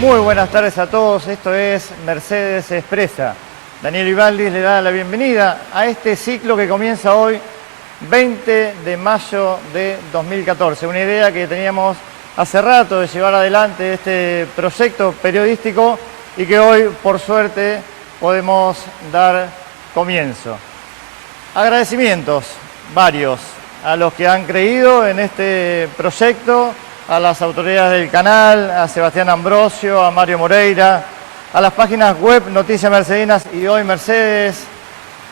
Muy buenas tardes a todos, esto es Mercedes Expresa. Daniel Vivaldi le da la bienvenida a este ciclo que comienza hoy, 20 de mayo de 2014. Una idea que teníamos hace rato de llevar adelante este proyecto periodístico y que hoy, por suerte, podemos dar comienzo. Agradecimientos varios a los que han creído en este proyecto, a las autoridades del canal, a Sebastián Ambrosio, a Mario Moreira, a las páginas web Noticias Mercedinas y Hoy Mercedes,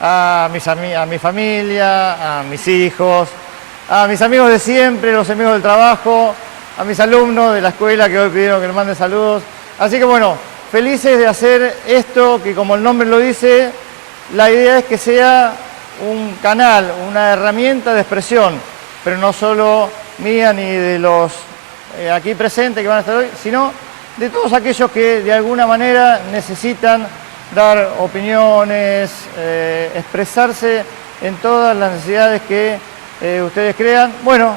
a mi familia, a mis hijos, a mis amigos de siempre, los amigos del trabajo, a mis alumnos de la escuela que hoy pidieron que les mande saludos. Así que bueno, felices de hacer esto que, como el nombre lo dice, la idea es que sea un canal, una herramienta de expresión, pero no solo mía ni de los aquí presentes que van a estar hoy, sino de todos aquellos que de alguna manera necesitan dar opiniones, expresarse en todas las necesidades que ustedes crean. Bueno,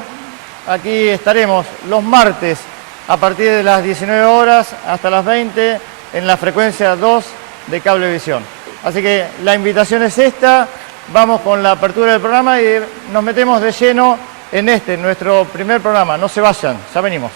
aquí estaremos los martes a partir de las 19 horas hasta las 20 en la frecuencia 2 de Cablevisión. Así que la invitación es esta, vamos con la apertura del programa y nos metemos de lleno en nuestro primer programa. No se vayan, ya venimos.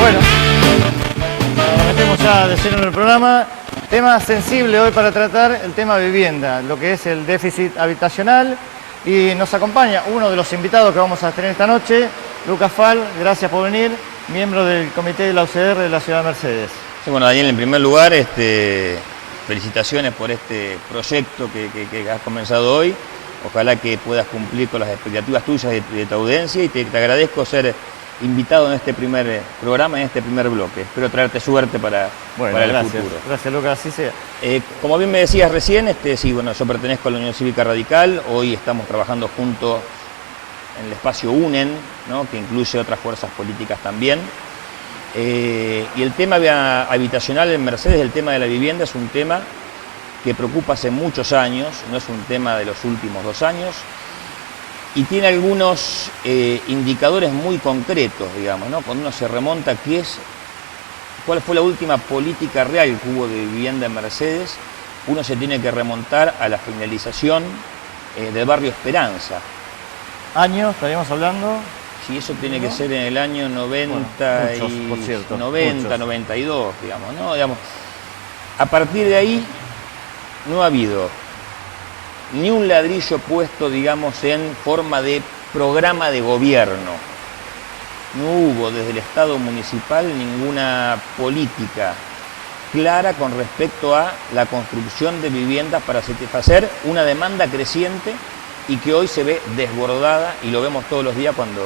Bueno, nos metemos ya de lleno en el programa. Tema sensible hoy para tratar, el tema vivienda, lo que es el déficit habitacional. Y nos acompaña uno de los invitados que vamos a tener esta noche, Lucas Fal, gracias por venir, miembro del comité de la UCR de la Ciudad de Mercedes. Sí, bueno, Daniel, en primer lugar, felicitaciones por este proyecto que has comenzado hoy. Ojalá que puedas cumplir con las expectativas tuyas de tu audiencia y te agradezco ser invitado en este primer programa, en este primer bloque. Espero traerte suerte para el futuro. Gracias, Lucas, así sea. Como bien me decías recién, sí, bueno, yo pertenezco a la Unión Cívica Radical. Hoy estamos trabajando juntos en el espacio UNEN, ¿no?, que incluye otras fuerzas políticas también. Y el tema habitacional en Mercedes, el tema de la vivienda, es un tema que preocupa hace muchos años, no es un tema de los últimos 2 años. Y tiene algunos indicadores muy concretos, digamos, ¿no? Cuando uno se remonta, ¿cuál fue la última política real que hubo de vivienda en Mercedes? Uno se tiene que remontar a la finalización del barrio Esperanza. ¿Años estaríamos hablando? Sí, eso tiene que ser en el año 90, bueno, muchos, por cierto, 90, 92, digamos, ¿no? Digamos, a partir de ahí no ha habido ni un ladrillo puesto, digamos, en forma de programa de gobierno. No hubo desde el Estado municipal ninguna política clara con respecto a la construcción de viviendas para satisfacer una demanda creciente y que hoy se ve desbordada y lo vemos todos los días cuando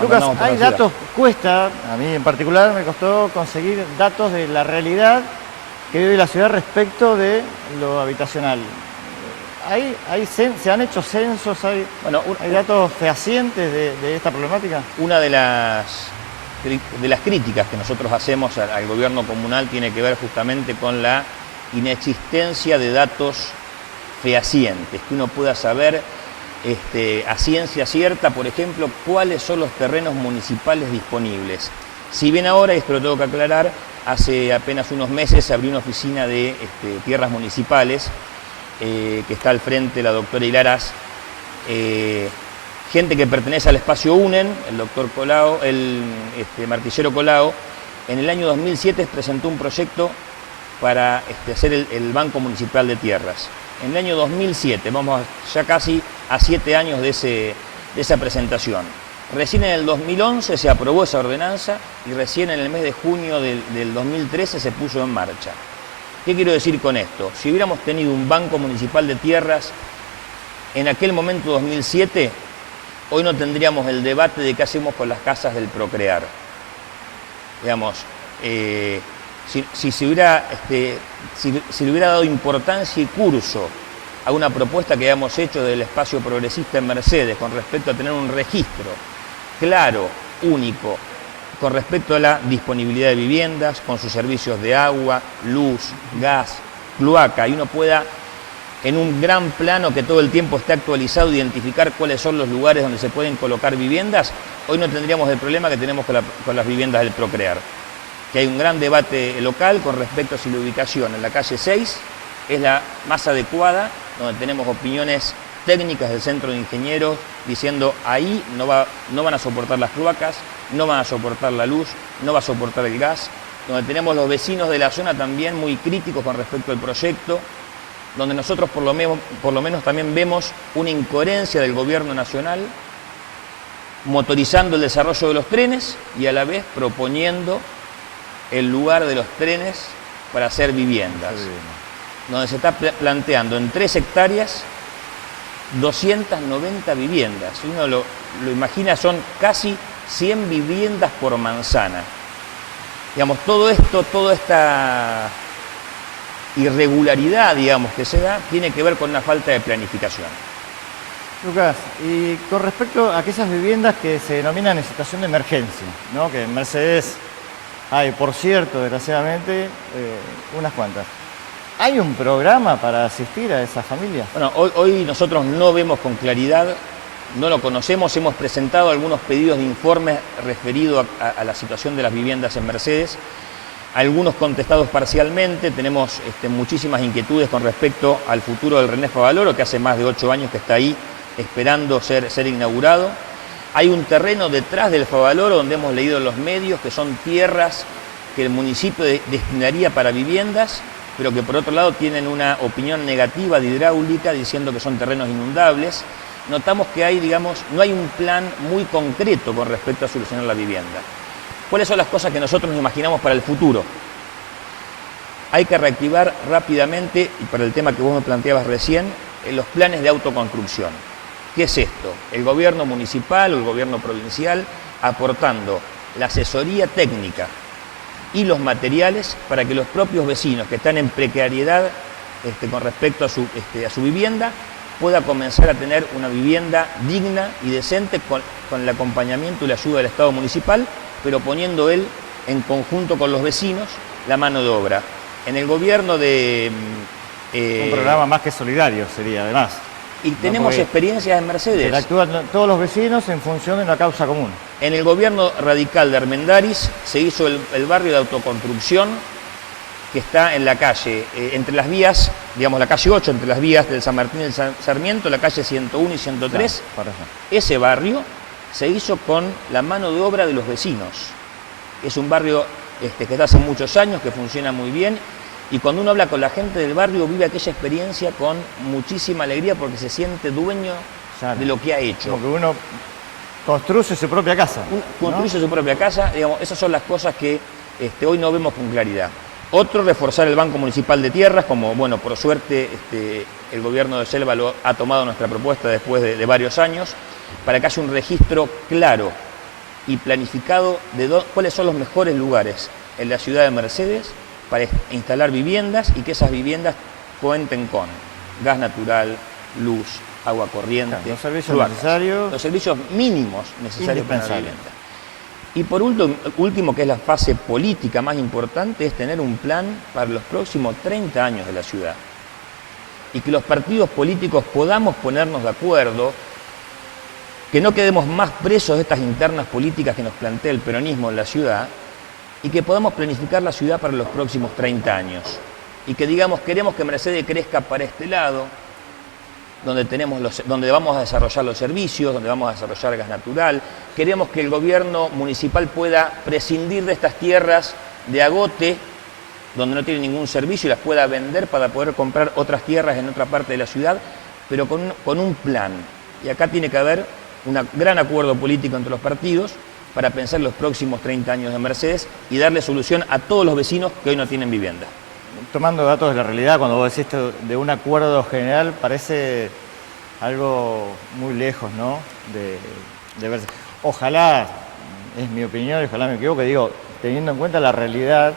Lucas, andamos por la hay ciudad. datos, cuesta, a mí en particular me costó conseguir datos de la realidad que vive la ciudad respecto de lo habitacional. ¿Se han hecho censos? ¿Hay datos fehacientes de esta problemática? Una de las críticas que nosotros hacemos al gobierno comunal tiene que ver justamente con la inexistencia de datos fehacientes, que uno pueda saber a ciencia cierta, por ejemplo, cuáles son los terrenos municipales disponibles. Si bien ahora, esto lo tengo que aclarar, hace apenas unos meses se abrió una oficina de tierras municipales que está al frente la doctora Hilaraz, gente que pertenece al espacio UNEN, el doctor Colao, el martillero Colao, en el año 2007 presentó un proyecto para hacer el Banco Municipal de Tierras. En el año 2007, vamos ya casi a 7 años de esa presentación. Recién en el 2011 se aprobó esa ordenanza y recién en el mes de junio del 2013 se puso en marcha. ¿Qué quiero decir con esto? Si hubiéramos tenido un Banco Municipal de Tierras en aquel momento 2007, hoy no tendríamos el debate de qué hacemos con las casas del Procrear. Digamos, si se le hubiera dado importancia y curso a una propuesta que habíamos hecho del espacio progresista en Mercedes con respecto a tener un registro claro, único, con respecto a la disponibilidad de viviendas, con sus servicios de agua, luz, gas, cloaca, y uno pueda, en un gran plano que todo el tiempo esté actualizado, identificar cuáles son los lugares donde se pueden colocar viviendas, hoy no tendríamos el problema que tenemos con las viviendas del Procrear. Que hay un gran debate local con respecto a si la ubicación en la calle 6 es la más adecuada, donde tenemos opiniones técnicas del Centro de Ingenieros diciendo ahí no van a soportar las cloacas, no van a soportar la luz, no va a soportar el gas, donde tenemos los vecinos de la zona también muy críticos con respecto al proyecto, donde nosotros por lo menos también vemos una incoherencia del gobierno nacional motorizando el desarrollo de los trenes y a la vez proponiendo el lugar de los trenes para hacer viviendas, donde se está planteando en 3 hectáreas 290 viviendas. Si uno lo imagina, son casi 100 viviendas por manzana. Digamos, todo esto, toda esta irregularidad, digamos, que se da, tiene que ver con una falta de planificación. Lucas, y con respecto a aquellas viviendas que se denominan en situación de emergencia, ¿no? Que en Mercedes hay, por cierto, desgraciadamente, unas cuantas. ¿Hay un programa para asistir a esas familias? Bueno, hoy nosotros no vemos con claridad, no lo conocemos, hemos presentado algunos pedidos de informes referidos a la situación de las viviendas en Mercedes, algunos contestados parcialmente, tenemos muchísimas inquietudes con respecto al futuro del René Favaloro, que hace más de 8 años que está ahí esperando ser inaugurado. Hay un terreno detrás del Favaloro donde hemos leído en los medios que son tierras que el municipio destinaría para viviendas, pero que por otro lado tienen una opinión negativa de hidráulica diciendo que son terrenos inundables. Notamos que no hay un plan muy concreto con respecto a solucionar la vivienda. ¿Cuáles son las cosas que nosotros nos imaginamos para el futuro? Hay que reactivar rápidamente, y para el tema que vos me planteabas recién, los planes de autoconstrucción. ¿Qué es esto? El gobierno municipal o el gobierno provincial aportando la asesoría técnica y los materiales para que los propios vecinos que están en precariedad con respecto a su vivienda pueda comenzar a tener una vivienda digna y decente con el acompañamiento y la ayuda del Estado municipal, pero poniendo él en conjunto con los vecinos la mano de obra. En el gobierno de... un programa más que solidario sería, además. Y tenemos experiencias en Mercedes. Interactúan todos los vecinos en función de una causa común. En el gobierno radical de Armendáriz se hizo el barrio de autoconstrucción que está en la calle, entre las vías, digamos la calle 8, entre las vías del San Martín y el Sarmiento, la calle 101 y 103. Claro, ese barrio se hizo con la mano de obra de los vecinos. Es un barrio que está hace muchos años, que funciona muy bien. Y cuando uno habla con la gente del barrio, vive aquella experiencia con muchísima alegría porque se siente dueño de lo que ha hecho. Como que uno construye su propia casa. Construye su propia casa, digamos, esas son las cosas que hoy no vemos con claridad. Otro, reforzar el Banco Municipal de Tierras, como, bueno, por suerte el gobierno de Selva ha tomado nuestra propuesta después de varios años, para que haya un registro claro y planificado de cuáles son los mejores lugares en la ciudad de Mercedes para instalar viviendas y que esas viviendas cuenten con gas natural, luz, agua corriente, claro, los servicios necesarios, los servicios mínimos necesarios para la vivienda. Y por último, que es la fase política más importante, es tener un plan para los próximos 30 años de la ciudad. Y que los partidos políticos podamos ponernos de acuerdo, que no quedemos más presos de estas internas políticas que nos plantea el peronismo en la ciudad, y que podamos planificar la ciudad para los próximos 30 años. Y que digamos, queremos que Mercedes crezca para este lado, donde vamos a desarrollar los servicios, donde vamos a desarrollar gas natural. Queremos que el gobierno municipal pueda prescindir de estas tierras de agote donde no tiene ningún servicio y las pueda vender para poder comprar otras tierras en otra parte de la ciudad, pero con un plan. Y acá tiene que haber un gran acuerdo político entre los partidos para pensar los próximos 30 años de Mercedes y darle solución a todos los vecinos que hoy no tienen vivienda. Tomando datos de la realidad, cuando vos decís esto de un acuerdo general, parece algo muy lejos, ¿no? De verse. Ojalá, es mi opinión, ojalá me equivoque, digo, teniendo en cuenta la realidad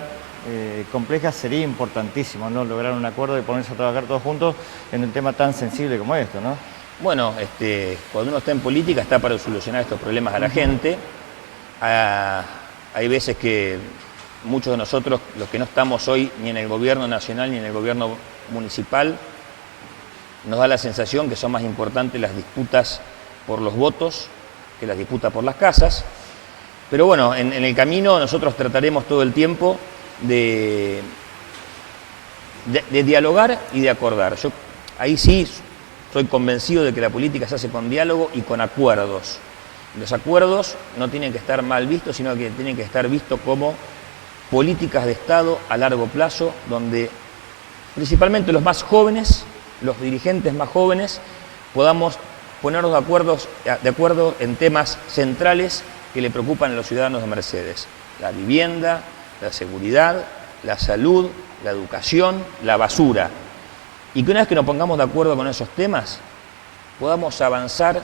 compleja, sería importantísimo, ¿no? Lograr un acuerdo y ponerse a trabajar todos juntos en un tema tan sensible como esto, ¿no? Bueno, cuando uno está en política está para solucionar estos problemas a la gente. Hay veces que muchos de nosotros, los que no estamos hoy ni en el gobierno nacional ni en el gobierno municipal, nos da la sensación que son más importantes las disputas por los votos que las disputas por las casas. Pero bueno, en el camino nosotros trataremos todo el tiempo de dialogar y de acordar. Yo ahí sí soy convencido de que la política se hace con diálogo y con acuerdos. Los acuerdos no tienen que estar mal vistos, sino que tienen que estar vistos como políticas de Estado a largo plazo, donde principalmente los más jóvenes, los dirigentes más jóvenes, podamos ponernos de acuerdo en temas centrales que le preocupan a los ciudadanos de Mercedes. La vivienda, la seguridad, la salud, la educación, la basura. Y que una vez que nos pongamos de acuerdo con esos temas, podamos avanzar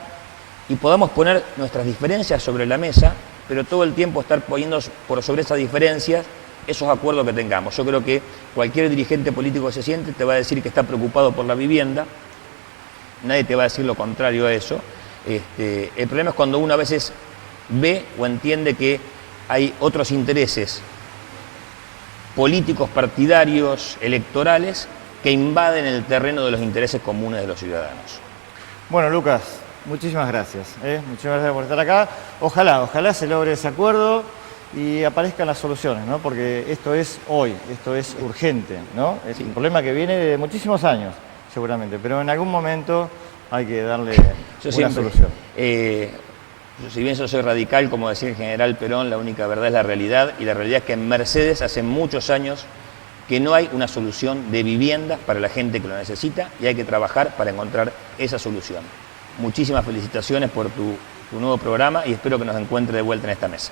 y podamos poner nuestras diferencias sobre la mesa, pero todo el tiempo estar poniendo sobre esas diferencias esos acuerdos que tengamos. Yo creo que cualquier dirigente político que se siente te va a decir que está preocupado por la vivienda, nadie te va a decir lo contrario a eso. El problema es cuando uno a veces ve o entiende que hay otros intereses políticos, partidarios, electorales, que invaden el terreno de los intereses comunes de los ciudadanos. Bueno, Lucas, muchísimas gracias. Muchas gracias por estar acá. Ojalá se logre ese acuerdo y aparezcan las soluciones, ¿no? Porque esto es hoy, esto es urgente, ¿no? Es un problema que viene de muchísimos años, seguramente, pero en algún momento hay que darle una solución. Si bien yo soy radical, como decía el general Perón, la única verdad es la realidad, y la realidad es que en Mercedes hace muchos años que no hay una solución de vivienda para la gente que lo necesita y hay que trabajar para encontrar esa solución. Muchísimas felicitaciones por tu nuevo programa y espero que nos encuentre de vuelta en esta mesa.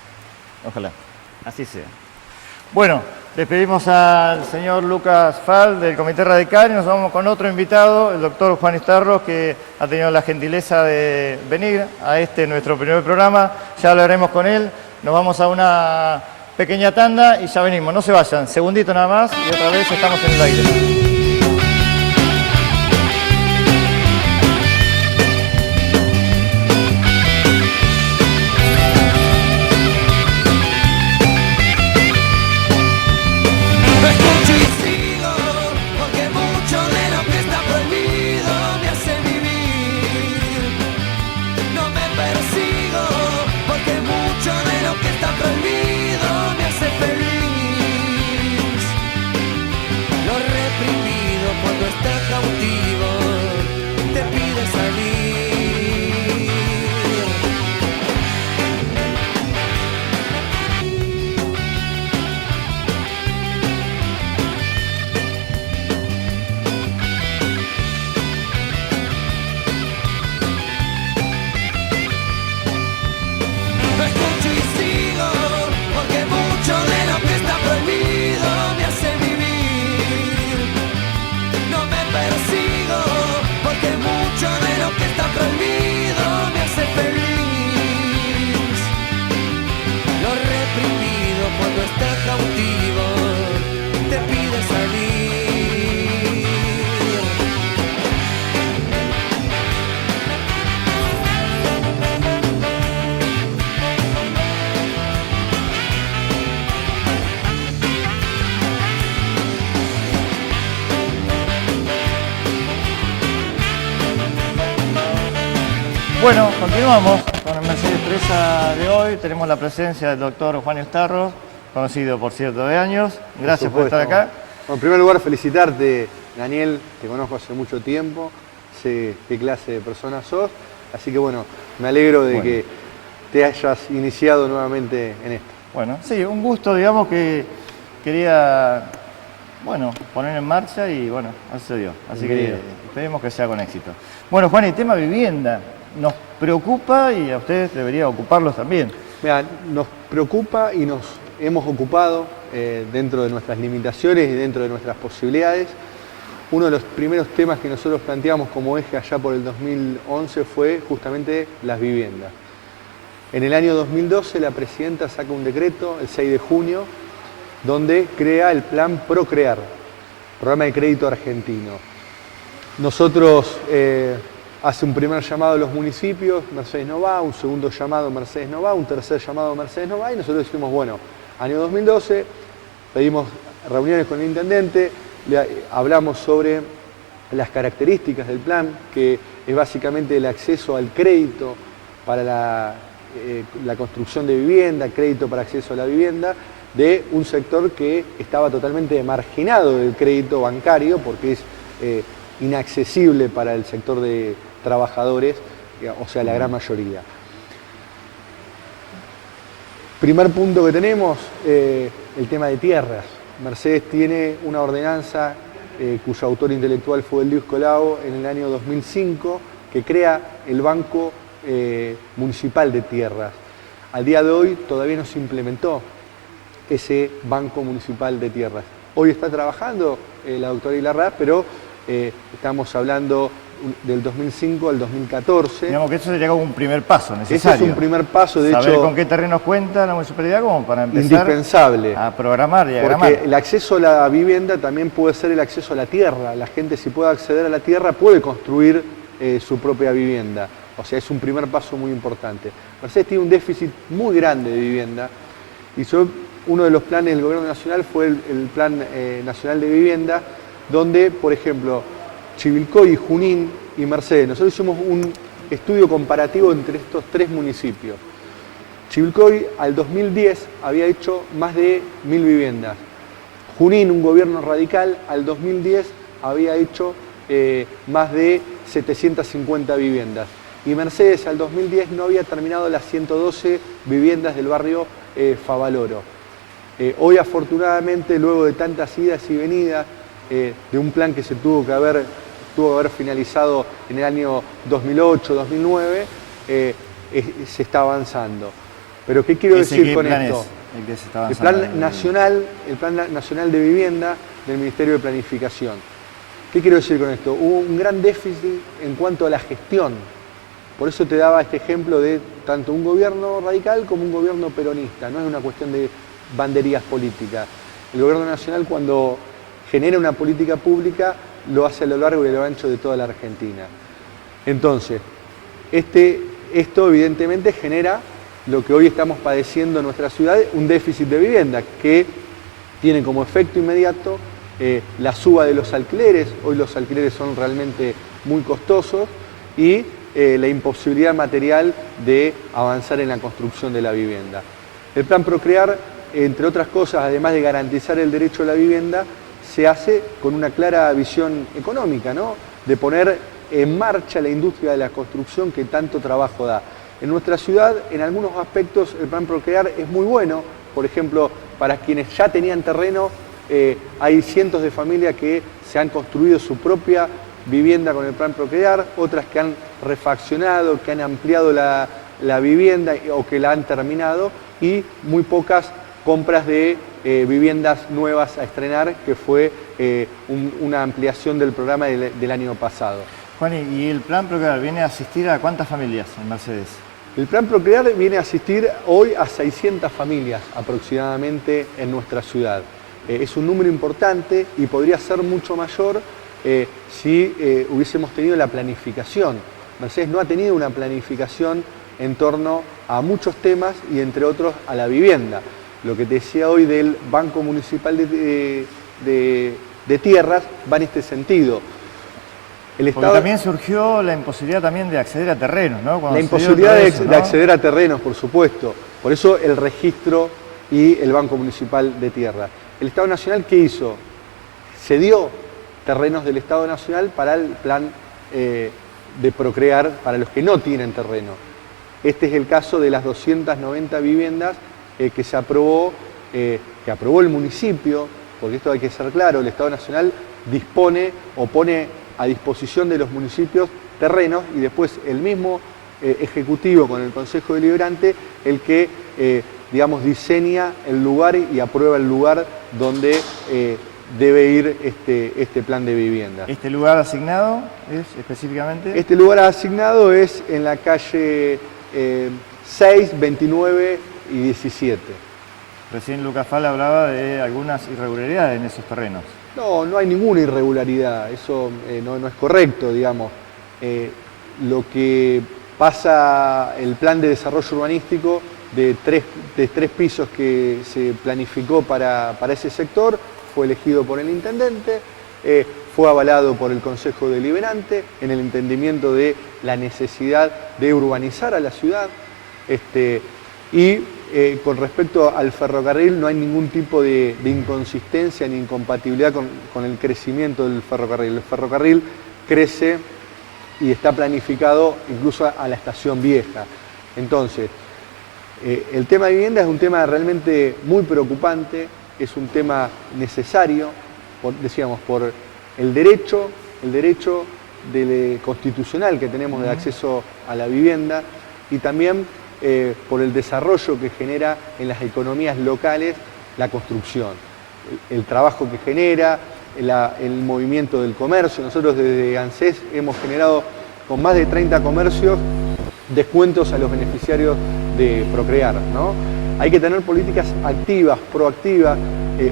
Ojalá, así sea. Bueno, despedimos al señor Lucas Fal del Comité Radical y nos vamos con otro invitado, el doctor Juan Starros, que ha tenido la gentileza de venir a nuestro primer programa. Ya hablaremos con él. Nos vamos a una pequeña tanda y ya venimos. No se vayan, segundito nada más y otra vez estamos en el aire. Bueno, continuamos con el Mercedes Expresa de hoy. Tenemos la presencia del doctor Juan Starros, conocido por cierto de años. Gracias por estar acá. Bueno, en primer lugar, felicitarte, Daniel. Te conozco hace mucho tiempo. Sé qué clase de persona sos. Así que bueno, me alegro de que te hayas iniciado nuevamente en esto. Bueno, sí, un gusto, digamos que quería bueno, poner en marcha y bueno, así se dio. Así que esperemos que sea con éxito. Bueno, Juan, el tema vivienda nos preocupa y a ustedes debería ocuparlos también. Mira, nos preocupa y nos hemos ocupado dentro de nuestras limitaciones y dentro de nuestras posibilidades. Uno de los primeros temas que nosotros planteamos como eje allá por el 2011 fue justamente las viviendas. En el año 2012 la presidenta saca un decreto, el 6 de junio, donde crea el plan Procrear, programa de crédito argentino. Nosotros hace un primer llamado a los municipios, Mercedes no va, un segundo llamado, Mercedes no va, un tercer llamado, Mercedes no va, y nosotros decimos, bueno, año 2012, pedimos reuniones con el intendente, hablamos sobre las características del plan, que es básicamente el acceso al crédito para la construcción de vivienda, crédito para acceso a la vivienda, de un sector que estaba totalmente marginado del crédito bancario porque es inaccesible para el sector de trabajadores, o sea, la gran mayoría. Primer punto que tenemos, el tema de tierras. Mercedes tiene una ordenanza cuyo autor intelectual fue el Luis Colau en el año 2005, que crea el Banco Municipal de Tierras. Al día de hoy todavía no se implementó ese Banco Municipal de Tierras. Hoy está trabajando la doctora Ilarraz, pero estamos hablando del 2005 al 2014. Digamos que eso sería como un primer paso necesario. Ese es un primer paso, de Saber hecho, con qué terrenos cuenta la municipalidad como para empezar indispensable. a programar y a diagramar. Porque el acceso a la vivienda también puede ser el acceso a la tierra. La gente, si puede acceder a la tierra, puede construir su propia vivienda. O sea, es un primer paso muy importante. Mercedes tiene un déficit muy grande de vivienda y uno de los planes del Gobierno Nacional fue el Plan Nacional de Vivienda, donde, por ejemplo, Chivilcoy, Junín y Mercedes, nosotros hicimos un estudio comparativo entre estos tres municipios. Chivilcoy al 2010 había hecho más de 1000 viviendas. Junín, un gobierno radical, al 2010 había hecho más de 750 viviendas. Y Mercedes al 2010 no había terminado las 112 viviendas del barrio Favaloro. Hoy afortunadamente, luego de tantas idas y venidas, de un plan que se tuvo que haber finalizado en el año 2008-2009, se está avanzando. Pero ¿qué quiero decir con esto? El Plan Nacional de Vivienda del Ministerio de Planificación. ¿Qué quiero decir con esto? Hubo un gran déficit en cuanto a la gestión. Por eso te daba este ejemplo de tanto un gobierno radical como un gobierno peronista. No es una cuestión de banderías políticas. El gobierno nacional, cuando genera una política pública, lo hace a lo largo y a lo ancho de toda la Argentina. Entonces, esto evidentemente genera lo que hoy estamos padeciendo en nuestra ciudad, un déficit de vivienda, que tiene como efecto inmediato la suba de los alquileres. Hoy los alquileres son realmente muy costosos y la imposibilidad material de avanzar en la construcción de la vivienda. El Plan Procrear, entre otras cosas, además de garantizar el derecho a la vivienda, se hace con una clara visión económica, ¿no? De poner en marcha la industria de la construcción que tanto trabajo da. En nuestra ciudad, en algunos aspectos, el Plan Procrear es muy bueno. Por ejemplo, para quienes ya tenían terreno, hay cientos de familias que se han construido su propia vivienda con el Plan Procrear, otras que han refaccionado, que han ampliado la vivienda o que la han terminado, y muy pocas compras de viviendas nuevas a estrenar, que fue una ampliación del programa del año pasado. Juan, ¿y el Plan Procrear viene a asistir a cuántas familias en Mercedes? El Plan Procrear viene a asistir hoy a 600 familias aproximadamente en nuestra ciudad. Es un número importante y podría ser mucho mayor si hubiésemos tenido la planificación. Mercedes no ha tenido una planificación en torno a muchos temas y entre otros a la vivienda. Lo que te decía hoy del Banco Municipal de Tierras va en este sentido. El Estado... Porque también surgió la imposibilidad también de acceder a terrenos, ¿no? La imposibilidad de acceder a terrenos, por supuesto. Por eso el registro y el Banco Municipal de Tierras. ¿El Estado Nacional qué hizo? Cedió terrenos del Estado Nacional para el plan de Procrear para los que no tienen terreno. Este es el caso de las 290 viviendas que aprobó el municipio porque esto hay que ser claro, el Estado Nacional dispone o pone a disposición de los municipios terrenos y después el mismo Ejecutivo con el Consejo Deliberante el que, digamos, diseña el lugar y aprueba el lugar donde debe ir este plan de vivienda. ¿Este lugar asignado es específicamente? Este lugar asignado es en la calle 6, 29 y 17. Recién Lucas Fala hablaba de algunas irregularidades en esos terrenos. No, no hay ninguna irregularidad, eso no es correcto, digamos. Lo que pasa, el plan de desarrollo urbanístico de tres pisos que se planificó para ese sector, fue elegido por el intendente, fue avalado por el Consejo Deliberante en el entendimiento de la necesidad de urbanizar a la ciudad. Con respecto al ferrocarril no hay ningún tipo de inconsistencia ni incompatibilidad con el crecimiento del ferrocarril. El ferrocarril crece y está planificado incluso a la estación vieja. Entonces, el tema de vivienda es un tema realmente muy preocupante, es un tema necesario, decíamos, por el derecho constitucional que tenemos de acceso a la vivienda y también por el desarrollo que genera en las economías locales la construcción, el trabajo que genera, el movimiento del comercio. Nosotros desde ANSES hemos generado con más de 30 comercios descuentos a los beneficiarios de Procrear, ¿no? Hay que tener políticas activas, proactivas.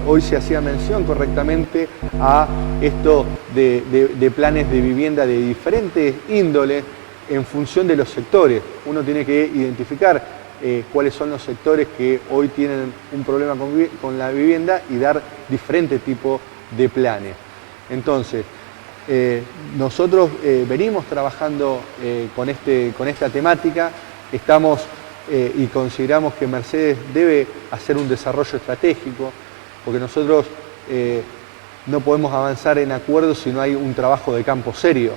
Hoy se hacía mención correctamente a esto de planes de vivienda de diferentes índoles en función de los sectores. Uno tiene que identificar cuáles son los sectores que hoy tienen un problema con la vivienda y dar diferentes tipos de planes. Entonces, nosotros venimos trabajando con esta temática, estamos y consideramos que Mercedes debe hacer un desarrollo estratégico, porque nosotros no podemos avanzar en acuerdos si no hay un trabajo de campo serio.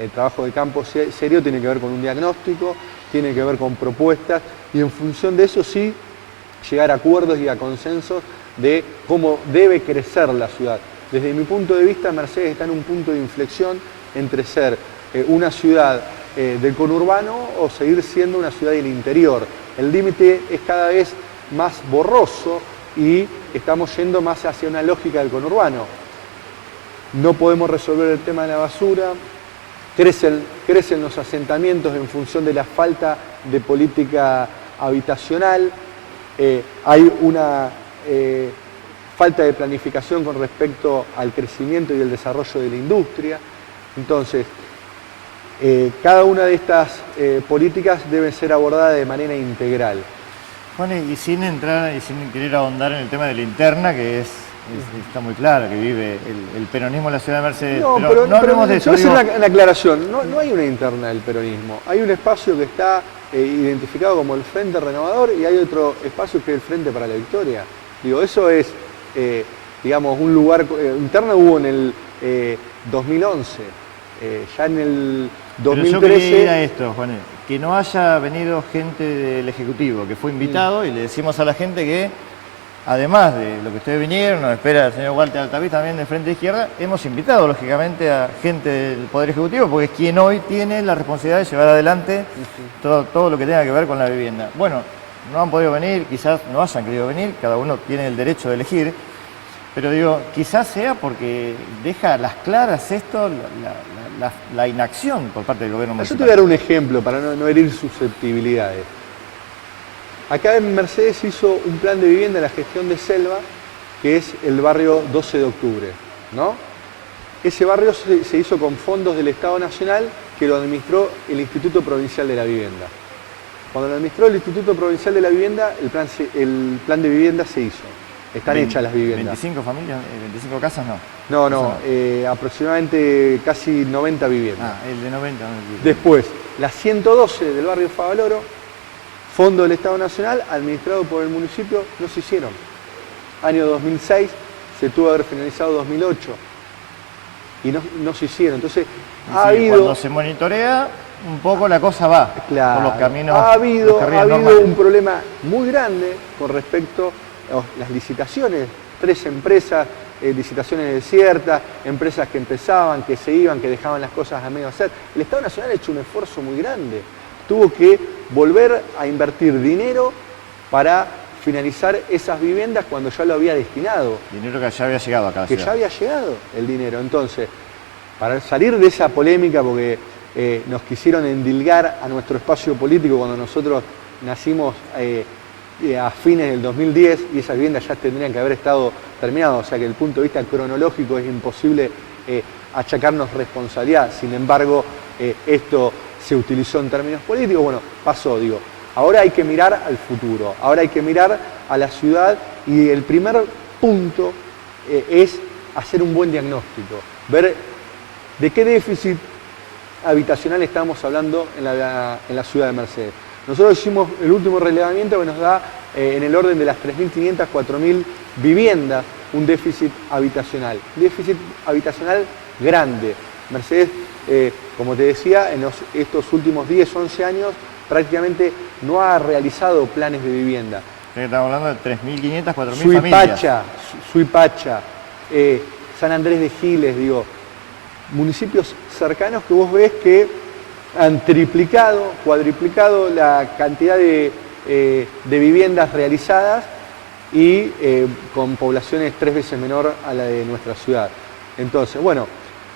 El trabajo de campo serio tiene que ver con un diagnóstico, tiene que ver con propuestas y en función de eso sí llegar a acuerdos y a consensos de cómo debe crecer la ciudad. Desde mi punto de vista, Mercedes está en un punto de inflexión entre ser una ciudad del conurbano o seguir siendo una ciudad del interior. El límite es cada vez más borroso y estamos yendo más hacia una lógica del conurbano. No podemos resolver el tema de la basura, crecen los asentamientos en función de la falta de política habitacional, hay una falta de planificación con respecto al crecimiento y el desarrollo de la industria. Entonces, cada una de estas políticas debe ser abordada de manera integral. Bueno, y sin entrar y sin querer ahondar en el tema de la interna, que está muy claro que vive el peronismo en la ciudad de Mercedes. No, pero no hablemos de eso. Voy a hacer una aclaración. No hay una interna del peronismo. Hay un espacio que está identificado como el Frente Renovador y hay otro espacio que es el Frente para la Victoria. Digo, eso es, digamos, un lugar... interna hubo en el 2011. Ya en el 2013... Pero yo quería ir a esto, Juan, que no haya venido gente del Ejecutivo, que fue invitado, y le decimos a la gente que, además de lo que ustedes vinieron, nos espera el señor Walter Altaviz también de Frente Izquierda, hemos invitado, lógicamente, a gente del Poder Ejecutivo, porque es quien hoy tiene la responsabilidad de llevar adelante todo lo que tenga que ver con la vivienda. Bueno, no han podido venir, quizás no hayan querido venir, cada uno tiene el derecho de elegir, pero digo, quizás sea porque deja a las claras esto, la inacción por parte del gobierno municipal. Yo te voy a dar un ejemplo para no herir susceptibilidades. Acá en Mercedes hizo un plan de vivienda en la gestión de Selva, que es el barrio 12 de octubre, ¿no? Ese barrio se hizo con fondos del Estado Nacional que lo administró el Instituto Provincial de la Vivienda. Cuando lo administró el Instituto Provincial de la Vivienda, el plan de vivienda se hizo. Están hechas las viviendas. ¿25 familias? ¿25 casas? No. Aproximadamente casi 90 viviendas. Ah, el de 90. Después, las 112 del barrio Favaloro, fondo del Estado Nacional, administrado por el municipio, no se hicieron. Año 2006, se tuvo que haber finalizado 2008. Y no se hicieron. Entonces, cuando se monitorea, un poco la cosa va por los caminos. Ha habido un problema muy grande con respecto a las licitaciones 3 empresas, licitaciones desiertas, empresas que empezaban, que se iban, que dejaban las cosas a medio hacer. El Estado Nacional ha hecho un esfuerzo muy grande. Tuvo que volver a invertir dinero para finalizar esas viviendas cuando ya lo había destinado. Dinero que ya había llegado acá. Que ya había llegado el dinero. Entonces, para salir de esa polémica, porque nos quisieron endilgar a nuestro espacio político cuando nosotros nacimos a fines del 2010 y esas viviendas ya tendrían que haber estado terminadas, o sea que desde el punto de vista cronológico es imposible achacarnos responsabilidad. Sin embargo, esto se utilizó en términos políticos, bueno, pasó, digo. Ahora hay que mirar al futuro, ahora hay que mirar a la ciudad y el primer punto es hacer un buen diagnóstico, ver de qué déficit habitacional estamos hablando en la ciudad de Mercedes. Nosotros hicimos el último relevamiento que nos da en el orden de las 3.500, 4.000 viviendas un déficit habitacional. Un déficit habitacional grande. Mercedes, como te decía, en estos últimos 10, 11 años prácticamente no ha realizado planes de vivienda. Estamos hablando de 3.500, 4.000 familias. Suipacha, San Andrés de Giles, digo, municipios cercanos que vos ves que han triplicado, cuadriplicado la cantidad de viviendas realizadas y con poblaciones 3 veces menor a la de nuestra ciudad. Entonces, bueno,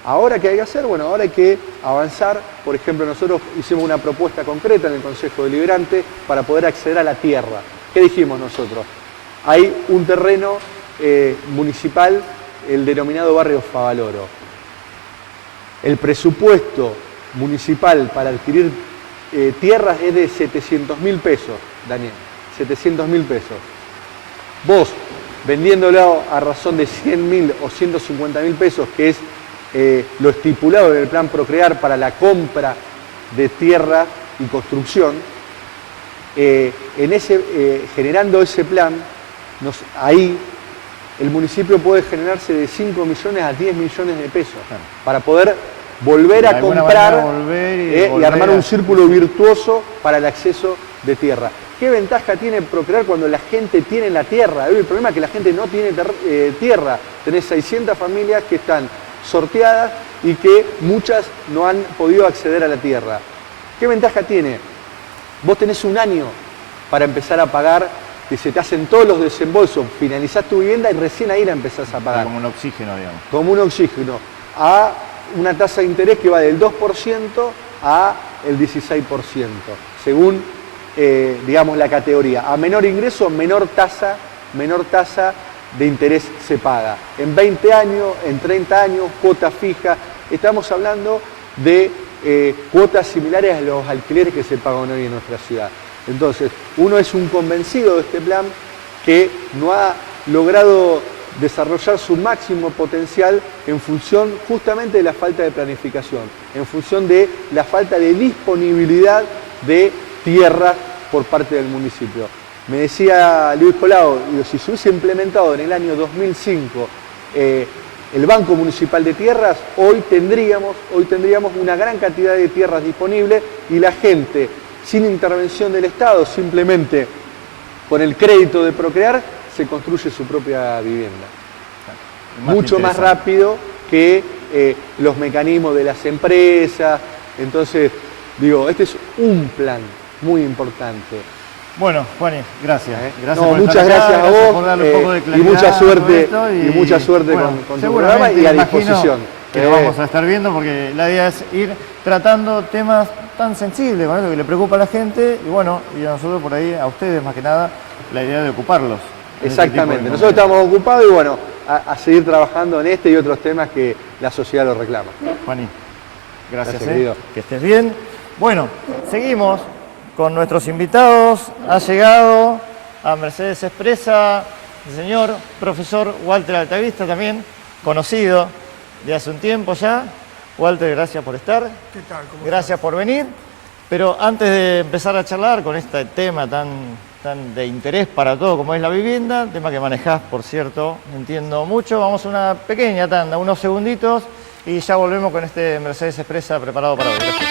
¿ahora qué hay que hacer? Bueno, ahora hay que avanzar. Por ejemplo, nosotros hicimos una propuesta concreta en el Consejo Deliberante para poder acceder a la tierra. ¿Qué dijimos nosotros? Hay un terreno municipal, el denominado barrio Favaloro. El presupuesto municipal para adquirir tierras es de 700.000 pesos, Daniel, 700.000 pesos. Vos, vendiéndolo a razón de 100.000 o 150.000 pesos, que es lo estipulado en el plan Procrear para la compra de tierra y construcción, generando ese plan, ahí el municipio puede generarse de 5 millones a 10 millones de pesos para poder volver a comprar y armar un círculo virtuoso para el acceso de tierra. ¿Qué ventaja tiene Procrear cuando la gente tiene la tierra? El problema es que la gente no tiene tierra. Tenés 600 familias que están sorteadas y que muchas no han podido acceder a la tierra. ¿Qué ventaja tiene? Vos tenés un año para empezar a pagar, que se te hacen todos los desembolsos, finalizás tu vivienda y recién ahí la empezás a pagar. Como un oxígeno, digamos. Como un oxígeno. A una tasa de interés que va del 2% a el 16%, según, digamos, la categoría. A menor ingreso, menor tasa de interés se paga. En 20 años, en 30 años, cuota fija. Estamos hablando de cuotas similares a los alquileres que se pagan hoy en nuestra ciudad. Entonces, uno es un convencido de este plan que no ha logrado desarrollar su máximo potencial en función justamente de la falta de planificación, en función de la falta de disponibilidad de tierra por parte del municipio. Me decía Luis Colau, si se hubiese implementado en el año 2005 el Banco Municipal de Tierras, hoy tendríamos una gran cantidad de tierras disponibles y la gente, sin intervención del Estado, simplemente con el crédito de Procrear, se construye su propia vivienda. Mucho más rápido que los mecanismos de las empresas. Entonces, digo, este es un plan muy importante. Bueno, Juani, gracias. Muchas gracias a vos y mucha suerte, con tu programa y a disposición. Que lo vamos a estar viendo porque la idea es ir tratando temas tan sensibles, ¿no? Que le preocupa a la gente y bueno, y a nosotros por ahí, a ustedes más que nada, la idea de ocuparlos. Exactamente, nosotros estamos ocupados y bueno, a seguir trabajando en este y otros temas que la sociedad lo reclama. Juani, gracias querido. Que estés bien. Bueno, seguimos con nuestros invitados. Ha llegado a Mercedes Expresa el señor profesor Walter Altavista, también conocido de hace un tiempo ya. Walter, gracias por estar. ¿Qué tal? Gracias por venir. Pero antes de empezar a charlar con este tema tan de interés para todo como es la vivienda, tema que manejás, por cierto, entiendo mucho, vamos a una pequeña tanda, unos segunditos, y ya volvemos con este Mercedes Expresa preparado para hoy. Gracias.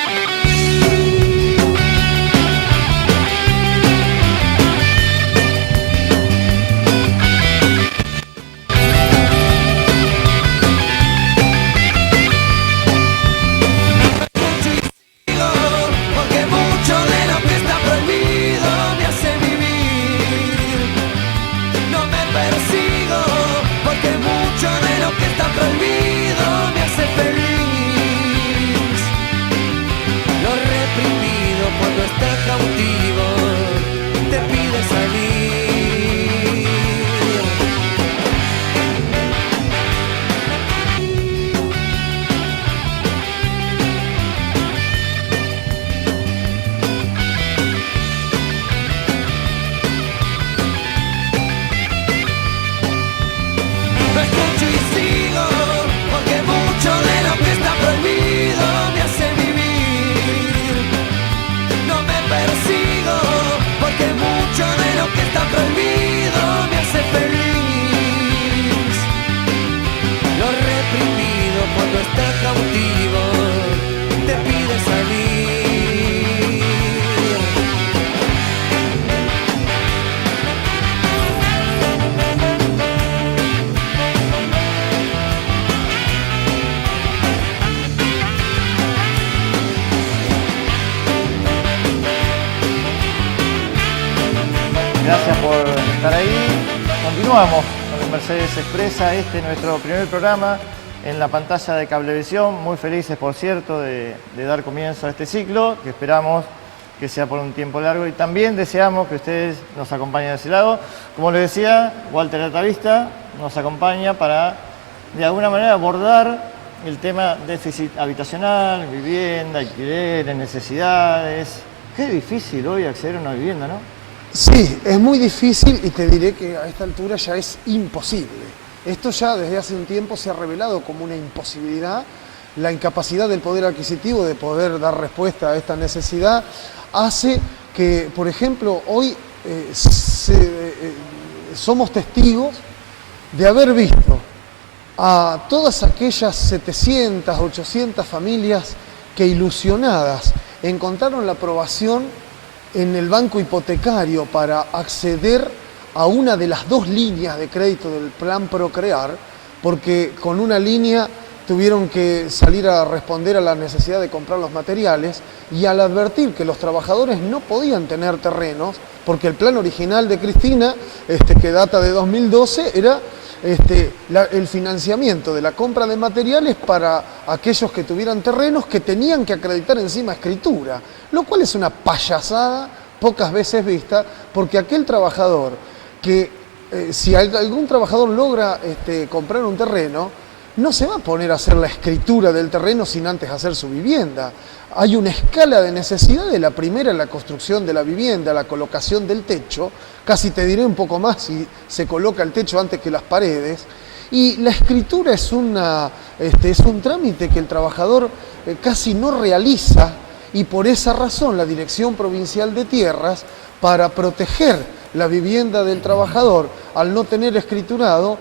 gracias por estar ahí. Continuamos con el Mercedes Expresa, este es nuestro primer programa en la pantalla de Cablevisión. Muy felices, por cierto, de dar comienzo a este ciclo, que esperamos que sea por un tiempo largo y también deseamos que ustedes nos acompañen de ese lado. Como les decía, Walter Altavista nos acompaña para, de alguna manera, abordar el tema déficit habitacional, vivienda, alquileres, necesidades. Qué difícil hoy acceder a una vivienda, ¿no? Sí, es muy difícil y te diré que a esta altura ya es imposible. Esto ya desde hace un tiempo se ha revelado como una imposibilidad. La incapacidad del poder adquisitivo de poder dar respuesta a esta necesidad hace que, por ejemplo, hoy somos testigos de haber visto a todas aquellas 700, 800 familias que ilusionadas encontraron la aprobación en el banco hipotecario para acceder a una de las dos líneas de crédito del plan Procrear, porque con una línea tuvieron que salir a responder a la necesidad de comprar los materiales y al advertir que los trabajadores no podían tener terrenos, porque el plan original de Cristina, que data de 2012, era el financiamiento de la compra de materiales para aquellos que tuvieran terrenos que tenían que acreditar encima escritura, lo cual es una payasada pocas veces vista, porque aquel trabajador que, si algún trabajador logra comprar un terreno, no se va a poner a hacer la escritura del terreno sin antes hacer su vivienda. Hay una escala de necesidad de la primera, la construcción de la vivienda, la colocación del techo, casi te diré un poco más si se coloca el techo antes que las paredes, y la escritura es un trámite que el trabajador casi no realiza, y por esa razón la Dirección Provincial de Tierras, para proteger la vivienda del trabajador, al no tener escriturado,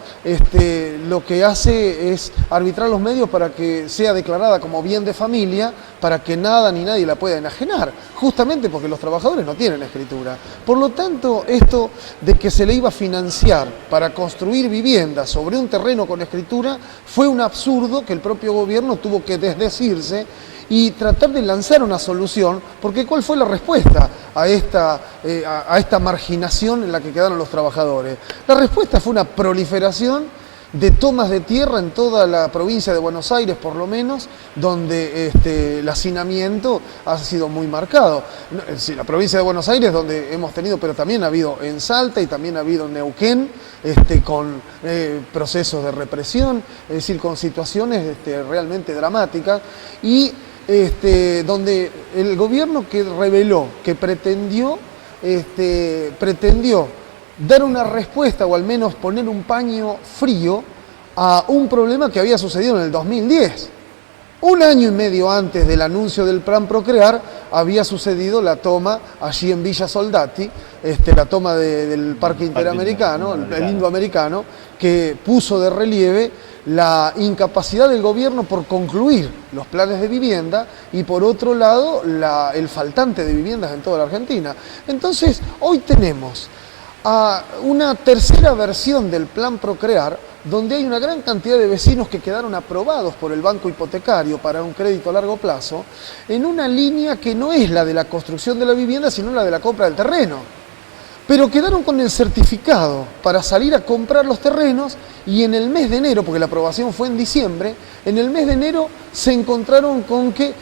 lo que hace es arbitrar los medios para que sea declarada como bien de familia, para que nada ni nadie la pueda enajenar, justamente porque los trabajadores no tienen escritura. Por lo tanto, esto de que se le iba a financiar para construir viviendas sobre un terreno con escritura fue un absurdo que el propio gobierno tuvo que desdecirse y tratar de lanzar una solución, porque ¿cuál fue la respuesta a esta marginación en la que quedaron los trabajadores? La respuesta fue una proliferación de tomas de tierra en toda la provincia de Buenos Aires, por lo menos, donde el hacinamiento ha sido muy marcado. Sí, la provincia de Buenos Aires, donde hemos tenido, pero también ha habido en Salta y también ha habido en Neuquén, con procesos de represión, es decir, con situaciones realmente dramáticas, y donde el gobierno que reveló que pretendió dar una respuesta o al menos poner un paño frío a un problema que había sucedido en el 2010. Un año y medio antes del anuncio del plan Procrear había sucedido la toma allí en Villa Soldati, la toma del Parque Interamericano, el Indoamericano, que puso de relieve la incapacidad del gobierno por concluir los planes de vivienda y por otro lado el faltante de viviendas en toda la Argentina. Entonces hoy tenemos una tercera versión del plan Procrear, donde hay una gran cantidad de vecinos que quedaron aprobados por el banco hipotecario para un crédito a largo plazo, en una línea que no es la de la construcción de la vivienda, sino la de la compra del terreno. Pero quedaron con el certificado para salir a comprar los terrenos y en el mes de enero, porque la aprobación fue en diciembre, en el mes de enero se encontraron con que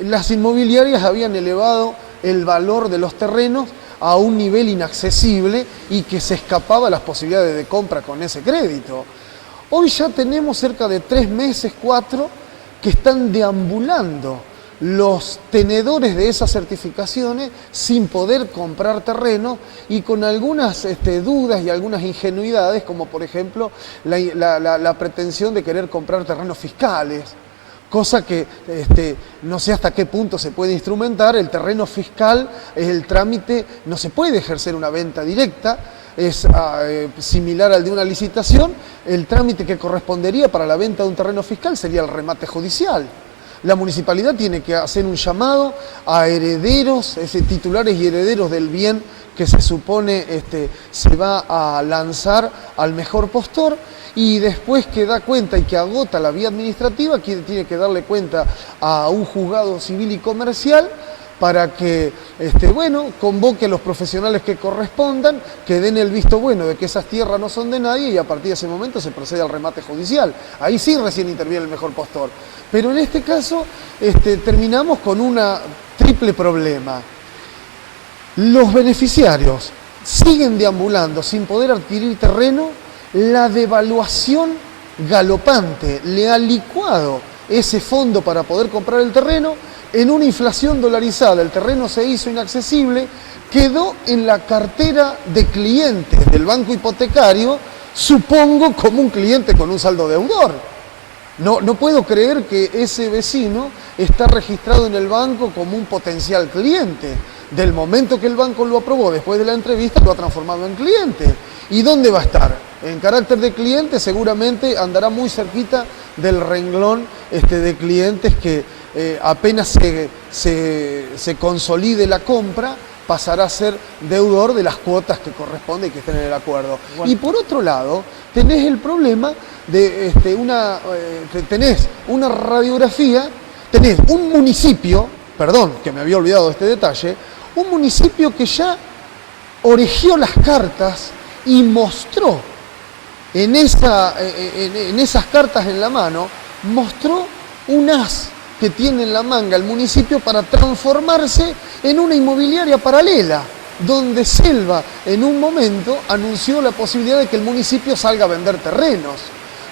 las inmobiliarias habían elevado el valor de los terrenos a un nivel inaccesible y que se escapaba las posibilidades de compra con ese crédito. Hoy ya tenemos cerca de 3 meses, 4, que están deambulando los tenedores de esas certificaciones sin poder comprar terreno y con algunas dudas y algunas ingenuidades, como por ejemplo la pretensión de querer comprar terrenos fiscales, cosa que no sé hasta qué punto se puede instrumentar. El terreno fiscal es el trámite, no se puede ejercer una venta directa, es similar al de una licitación. El trámite que correspondería para la venta de un terreno fiscal sería el remate judicial. La municipalidad tiene que hacer un llamado a herederos, titulares y herederos del bien que se supone se va a lanzar al mejor postor, y después que da cuenta y que agota la vía administrativa, tiene que darle cuenta a un juzgado civil y comercial para que, bueno, convoque a los profesionales que correspondan, que den el visto bueno de que esas tierras no son de nadie y a partir de ese momento se procede al remate judicial. Ahí sí recién interviene el mejor postor. Pero en este caso terminamos con un triple problema. Los beneficiarios siguen deambulando sin poder adquirir terreno, la devaluación galopante le ha licuado ese fondo para poder comprar el terreno, en una inflación dolarizada el terreno se hizo inaccesible, quedó en la cartera de clientes del banco hipotecario, supongo como un cliente con un saldo deudor. No puedo creer que ese vecino está registrado en el banco como un potencial cliente. Del momento que el banco lo aprobó después de la entrevista, lo ha transformado en cliente. ¿Y dónde va a estar? En carácter de cliente seguramente andará muy cerquita del renglón de clientes que apenas se consolide la compra, pasará a ser deudor de las cuotas que corresponde y que estén en el acuerdo. Bueno. Y por otro lado, tenés el problema de tenés una radiografía, tenés un municipio, perdón, que me había olvidado de este detalle, un municipio que ya orejeó las cartas y mostró en esas cartas en la mano, mostró un as que tiene en la manga el municipio para transformarse en una inmobiliaria paralela, donde Selva en un momento anunció la posibilidad de que el municipio salga a vender terrenos,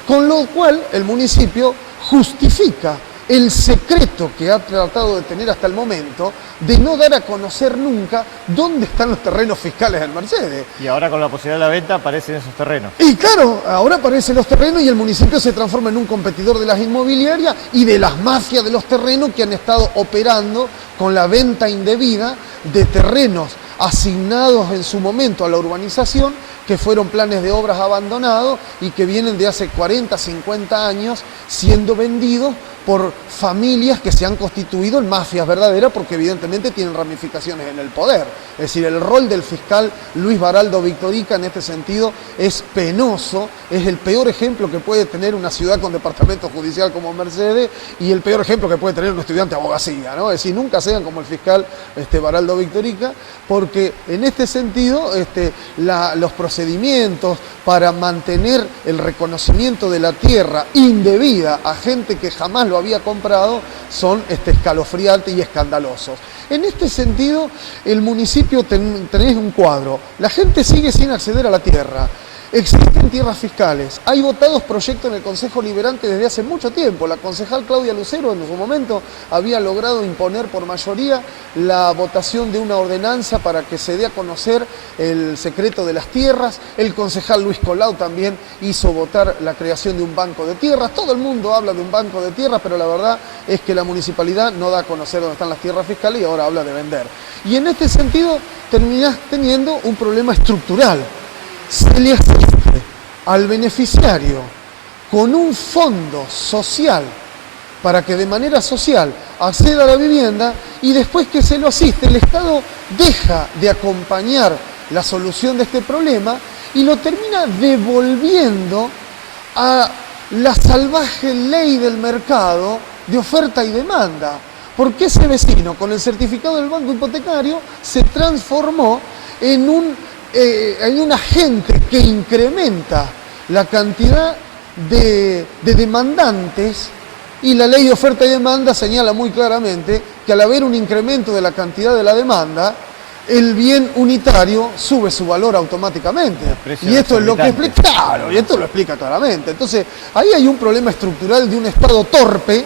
con lo cual el municipio justifica el secreto que ha tratado de tener hasta el momento de no dar a conocer nunca dónde están los terrenos fiscales en Mercedes. Y ahora con la posibilidad de la venta aparecen esos terrenos. Y claro, ahora aparecen los terrenos y el municipio se transforma en un competidor de las inmobiliarias y de las mafias de los terrenos que han estado operando con la venta indebida de terrenos asignados en su momento a la urbanización, que fueron planes de obras abandonados y que vienen de hace 40, 50 años siendo vendidos por familias que se han constituido en mafias verdaderas porque evidentemente tienen ramificaciones en el poder. Es decir, el rol del fiscal Luis Baraldo Victorica en este sentido es penoso, es el peor ejemplo que puede tener una ciudad con departamento judicial como Mercedes y el peor ejemplo que puede tener un estudiante de abogacía, ¿no? Es decir, nunca sean como el fiscal Baraldo Victorica, porque en este sentido los procedimientos para mantener el reconocimiento de la tierra indebida a gente que jamás lo había comprado son escalofriantes y escandalosos. En este sentido, el municipio tenés un cuadro. La gente sigue sin acceder a la tierra. Existen tierras fiscales. Hay votados proyectos en el Consejo Liberante desde hace mucho tiempo. La concejal Claudia Lucero en su momento había logrado imponer por mayoría la votación de una ordenanza para que se dé a conocer el secreto de las tierras. El concejal Luis Colau también hizo votar la creación de un banco de tierras. Todo el mundo habla de un banco de tierras, pero la verdad es que la municipalidad no da a conocer dónde están las tierras fiscales y ahora habla de vender. Y en este sentido terminás teniendo un problema estructural. Se le asiste al beneficiario con un fondo social para que de manera social acceda a la vivienda y después que se lo asiste, el Estado deja de acompañar la solución de este problema y lo termina devolviendo a la salvaje ley del mercado de oferta y demanda. Porque ese vecino con el certificado del banco hipotecario se transformó en un agente que incrementa la cantidad de demandantes y la ley de oferta y demanda señala muy claramente que al haber un incremento de la cantidad de la demanda, el bien unitario sube su valor automáticamente. Y esto es lo que explica, claro, y esto lo explica claramente. Entonces, ahí hay un problema estructural de un Estado torpe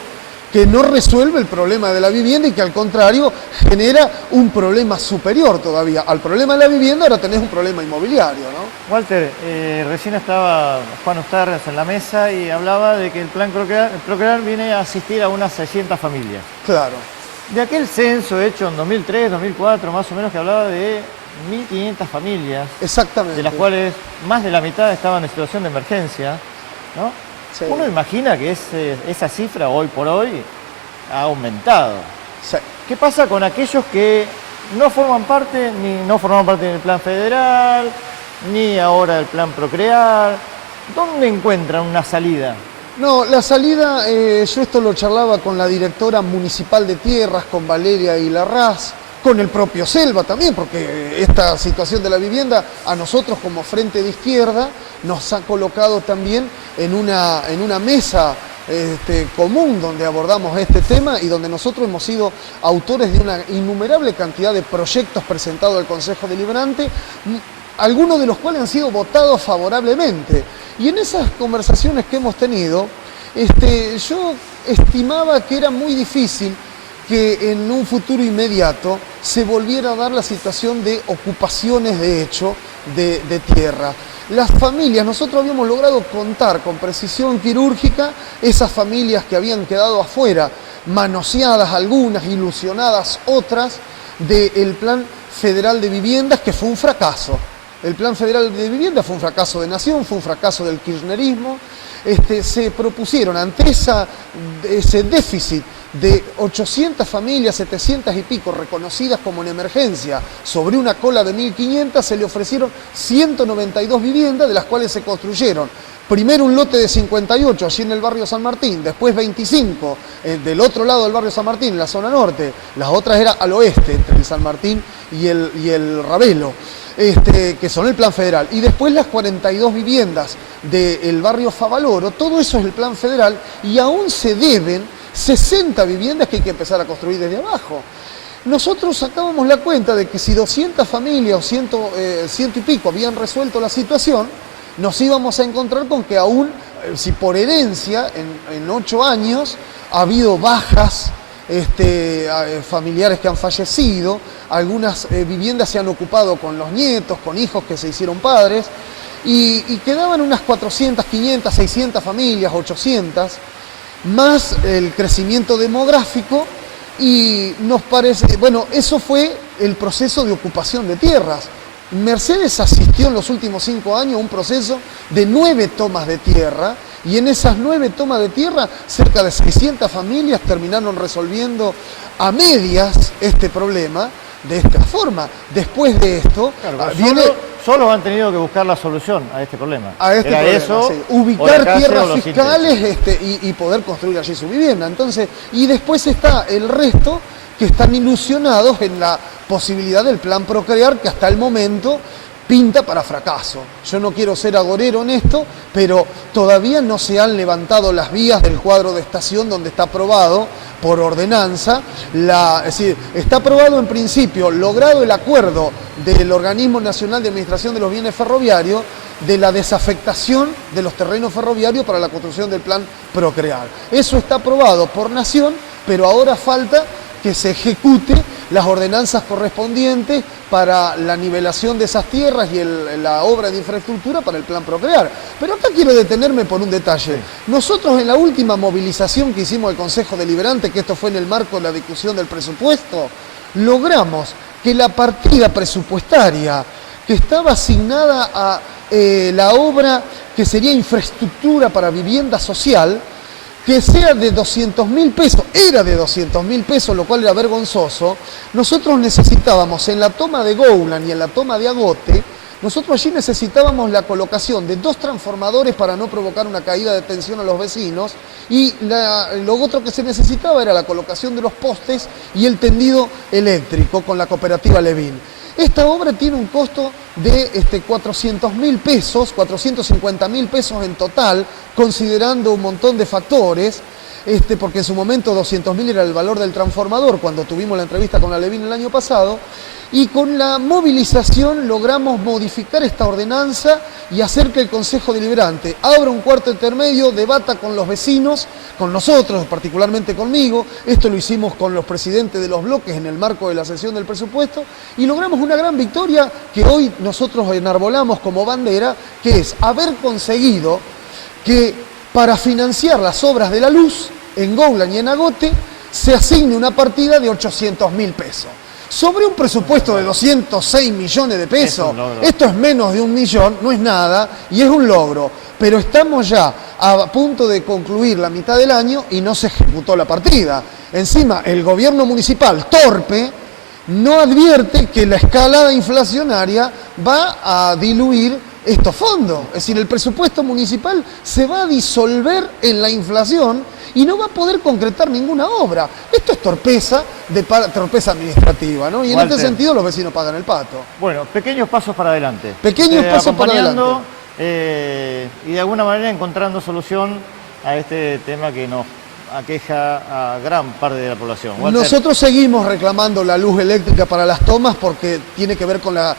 que no resuelve el problema de la vivienda y que al contrario genera un problema superior todavía. Al problema de la vivienda ahora tenés un problema inmobiliario, ¿no? Walter, recién estaba Juan Ustarras en la mesa y hablaba de que el plan Procrear viene a asistir a unas 600 familias. Claro. De aquel censo hecho en 2003, 2004, más o menos, que hablaba de 1.500 familias. Exactamente. De las cuales más de la mitad estaban en situación de emergencia, ¿no? Sí. Uno imagina que esa cifra hoy por hoy ha aumentado. Sí. ¿Qué pasa con aquellos que no forman parte del plan federal, ni ahora del plan Procrear? ¿Dónde encuentran una salida? No, la salida, yo esto lo charlaba con la directora municipal de tierras, con Valeria y Larraz, con el propio Selva también, porque esta situación de la vivienda a nosotros como Frente de Izquierda nos ha colocado también en una mesa común donde abordamos este tema y donde nosotros hemos sido autores de una innumerable cantidad de proyectos presentados al Consejo Deliberante, algunos de los cuales han sido votados favorablemente. Y en esas conversaciones que hemos tenido, yo estimaba que era muy difícil que en un futuro inmediato se volviera a dar la situación de ocupaciones de hecho de tierra. Las familias, nosotros habíamos logrado contar con precisión quirúrgica esas familias que habían quedado afuera, manoseadas algunas, ilusionadas otras, del Plan Federal de Viviendas, que fue un fracaso. El Plan Federal de Vivienda fue un fracaso de nación, fue un fracaso del kirchnerismo. Se propusieron ante ese déficit de 800 familias, 700 y pico reconocidas como en emergencia, sobre una cola de 1.500, se le ofrecieron 192 viviendas, de las cuales se construyeron primero un lote de 58 allí en el barrio San Martín, después 25 del otro lado del barrio San Martín, en la zona norte, las otras eran al oeste, entre el San Martín y el Ravelo. Que son el Plan Federal, y después las 42 viviendas del barrio Favaloro, todo eso es el Plan Federal, y aún se deben 60 viviendas que hay que empezar a construir desde abajo. Nosotros sacábamos la cuenta de que si 200 familias o 100 y pico habían resuelto la situación, nos íbamos a encontrar con que aún, si por herencia, en 8 años, ha habido bajas, familiares que han fallecido, algunas viviendas se han ocupado con los nietos, con hijos que se hicieron padres, y quedaban unas 400, 500, 600 familias, 800, más el crecimiento demográfico, y nos parece, bueno, eso fue el proceso de ocupación de tierras. Mercedes asistió en los últimos 5 años a un proceso de 9 tomas de tierra, y en esas 9 tomas de tierra, cerca de 600 familias terminaron resolviendo a medias este problema de esta forma. Después de esto, claro, solo han tenido que buscar la solución a este problema. A este Era problema, eso, sí. Ubicar tierras fiscales intereses. y poder construir allí su vivienda. Entonces, y después está el resto que están ilusionados en la posibilidad del Plan Procrear, que hasta el momento pinta para fracaso. Yo no quiero ser agorero en esto, pero todavía no se han levantado las vías del cuadro de estación donde está aprobado por ordenanza. Es decir, está aprobado en principio, logrado el acuerdo del Organismo Nacional de Administración de los Bienes Ferroviarios, de la desafectación de los terrenos ferroviarios para la construcción del Plan Procrear. Eso está aprobado por Nación, pero ahora falta que se ejecute las ordenanzas correspondientes para la nivelación de esas tierras y la obra de infraestructura para el Plan Procrear. Pero acá quiero detenerme por un detalle. Nosotros en la última movilización que hicimos al Consejo Deliberante, que esto fue en el marco de la discusión del presupuesto, logramos que la partida presupuestaria que estaba asignada a la obra que sería infraestructura para vivienda social, que sea de 200.000 pesos, era de 200.000 pesos, lo cual era vergonzoso. Nosotros necesitábamos en la toma de Goulan y en la toma de Agote, nosotros allí necesitábamos la colocación de 2 transformadores para no provocar una caída de tensión a los vecinos, y lo otro que se necesitaba era la colocación de los postes y el tendido eléctrico con la cooperativa Levín. Esta obra tiene un costo de 400.000 pesos, 450.000 pesos en total, considerando un montón de factores, porque en su momento 200.000 era el valor del transformador cuando tuvimos la entrevista con la Levín el año pasado, y con la movilización logramos modificar esta ordenanza y hacer que el Consejo Deliberante abra un cuarto intermedio, debata con los vecinos, con nosotros, particularmente conmigo. Esto lo hicimos con los presidentes de los bloques en el marco de la sesión del presupuesto, y logramos una gran victoria que hoy nosotros enarbolamos como bandera, que es haber conseguido que para financiar las obras de la luz en Goulan y en Agote se asigne una partida de 800.000 pesos. Sobre un presupuesto de 206 millones de pesos, esto es menos de 1 millón, no es nada, y es un logro. Pero estamos ya a punto de concluir la mitad del año y no se ejecutó la partida. Encima, el gobierno municipal, torpe, no advierte que la escalada inflacionaria va a diluir estos fondos. Es decir, el presupuesto municipal se va a disolver en la inflación y no va a poder concretar ninguna obra. Esto es torpeza administrativa, ¿no? Y en Walter, este sentido los vecinos pagan el pato. Bueno, pequeños pasos para adelante. Pequeños pasos para acompañando, adelante. Y de alguna manera encontrando solución a este tema que nos aqueja a gran parte de la población. Walter. Nosotros seguimos reclamando la luz eléctrica para las tomas porque tiene que ver con la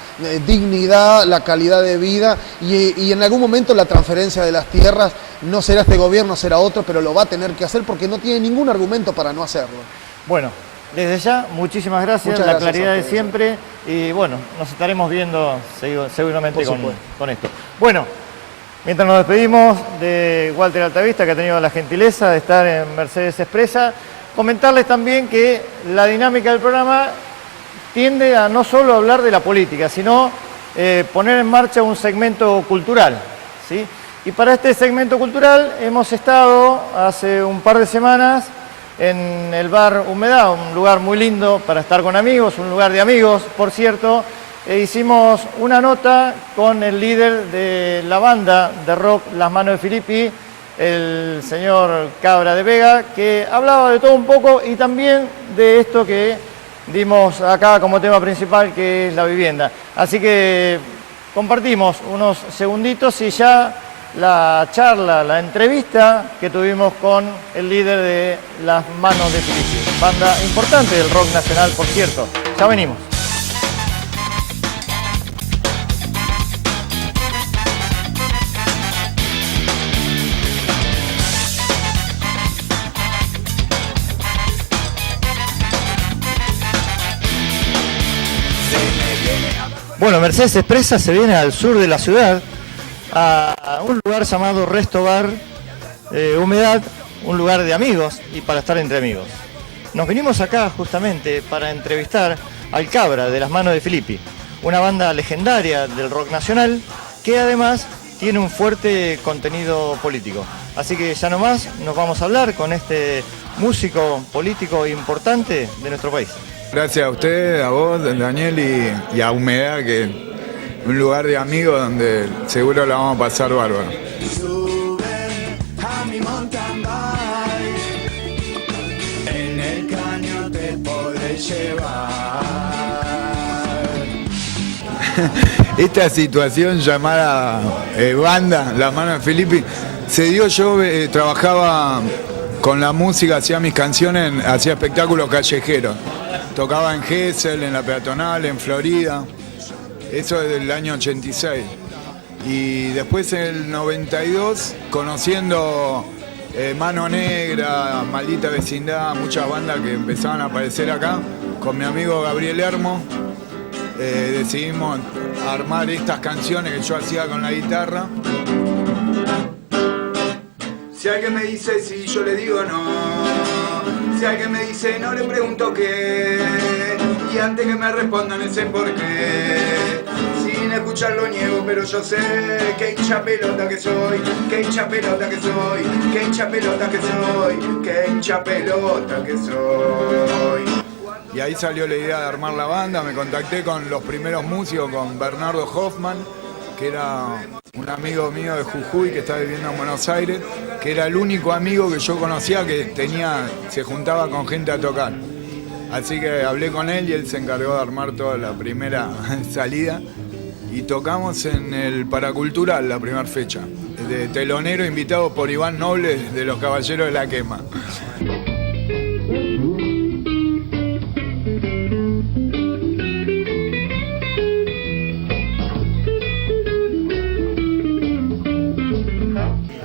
dignidad, la calidad de vida y en algún momento la transferencia de las tierras, no será este gobierno, será otro, pero lo va a tener que hacer porque no tiene ningún argumento para no hacerlo. Bueno, desde ya, muchísimas gracias, Muchas la gracias claridad a de ustedes. siempre y bueno, nos estaremos viendo seguramente Por supuesto. con esto. Bueno, mientras nos despedimos de Walter Altavista, que ha tenido la gentileza de estar en Mercedes Expresa, comentarles también que la dinámica del programa tiende a no solo hablar de la política, sino poner en marcha un segmento cultural, ¿sí? Y para este segmento cultural hemos estado hace un par de semanas en el bar Humedad, un lugar muy lindo para estar con amigos, un lugar de amigos, por cierto. Hicimos una nota con el líder de la banda de rock Las Manos de Filippi, el señor Cabra de Vega, que hablaba de todo un poco y también de esto que dimos acá como tema principal, que es la vivienda. Así que compartimos unos segunditos y ya la charla, la entrevista que tuvimos con el líder de Las Manos de Filippi, banda importante del rock nacional, por cierto. Ya venimos. Bueno, Mercedes Expresa se viene al sur de la ciudad, a un lugar llamado Resto Bar Humedad, un lugar de amigos y para estar entre amigos. Nos vinimos acá justamente para entrevistar al Cabra de Las Manos de Filippi, una banda legendaria del rock nacional que además tiene un fuerte contenido político. Así que ya nomás nos vamos a hablar con este músico político importante de nuestro país. Gracias a ustedes, a vos, Daniel, y a Humedad, que es un lugar de amigos donde seguro la vamos a pasar bárbaro. Sube a mi mountain bike, en el caño te podré llevar. Esta situación llamada banda, Las Manos de Filippi, se dio. Yo trabajaba con la música, hacía mis canciones, hacía espectáculos callejeros. Tocaba en Gesell, en la Peatonal, en Florida. Eso desde el año 86. Y después en el 92, conociendo Mano Negra, Maldita Vecindad, muchas bandas que empezaban a aparecer acá, con mi amigo Gabriel Hermo, decidimos armar estas canciones que yo hacía con la guitarra. Si alguien me dice sí, yo le digo no. Si alguien me dice no, le pregunto qué. Y antes que me respondan, no sé por qué. Sin escucharlo niego, pero yo sé que hincha pelota que soy. Que hincha pelota que soy. Que hincha pelota que soy. Que hincha pelota que soy. Y ahí salió la idea de armar la banda. Me contacté con los primeros músicos, con Bernardo Hoffman, que era un amigo mío de Jujuy que está viviendo en Buenos Aires, que era el único amigo que yo conocía que se juntaba con gente a tocar. Así que hablé con él y él se encargó de armar toda la primera salida y tocamos en el Paracultural la primera fecha, de telonero invitado por Iván Noble de los Caballeros de la Quema.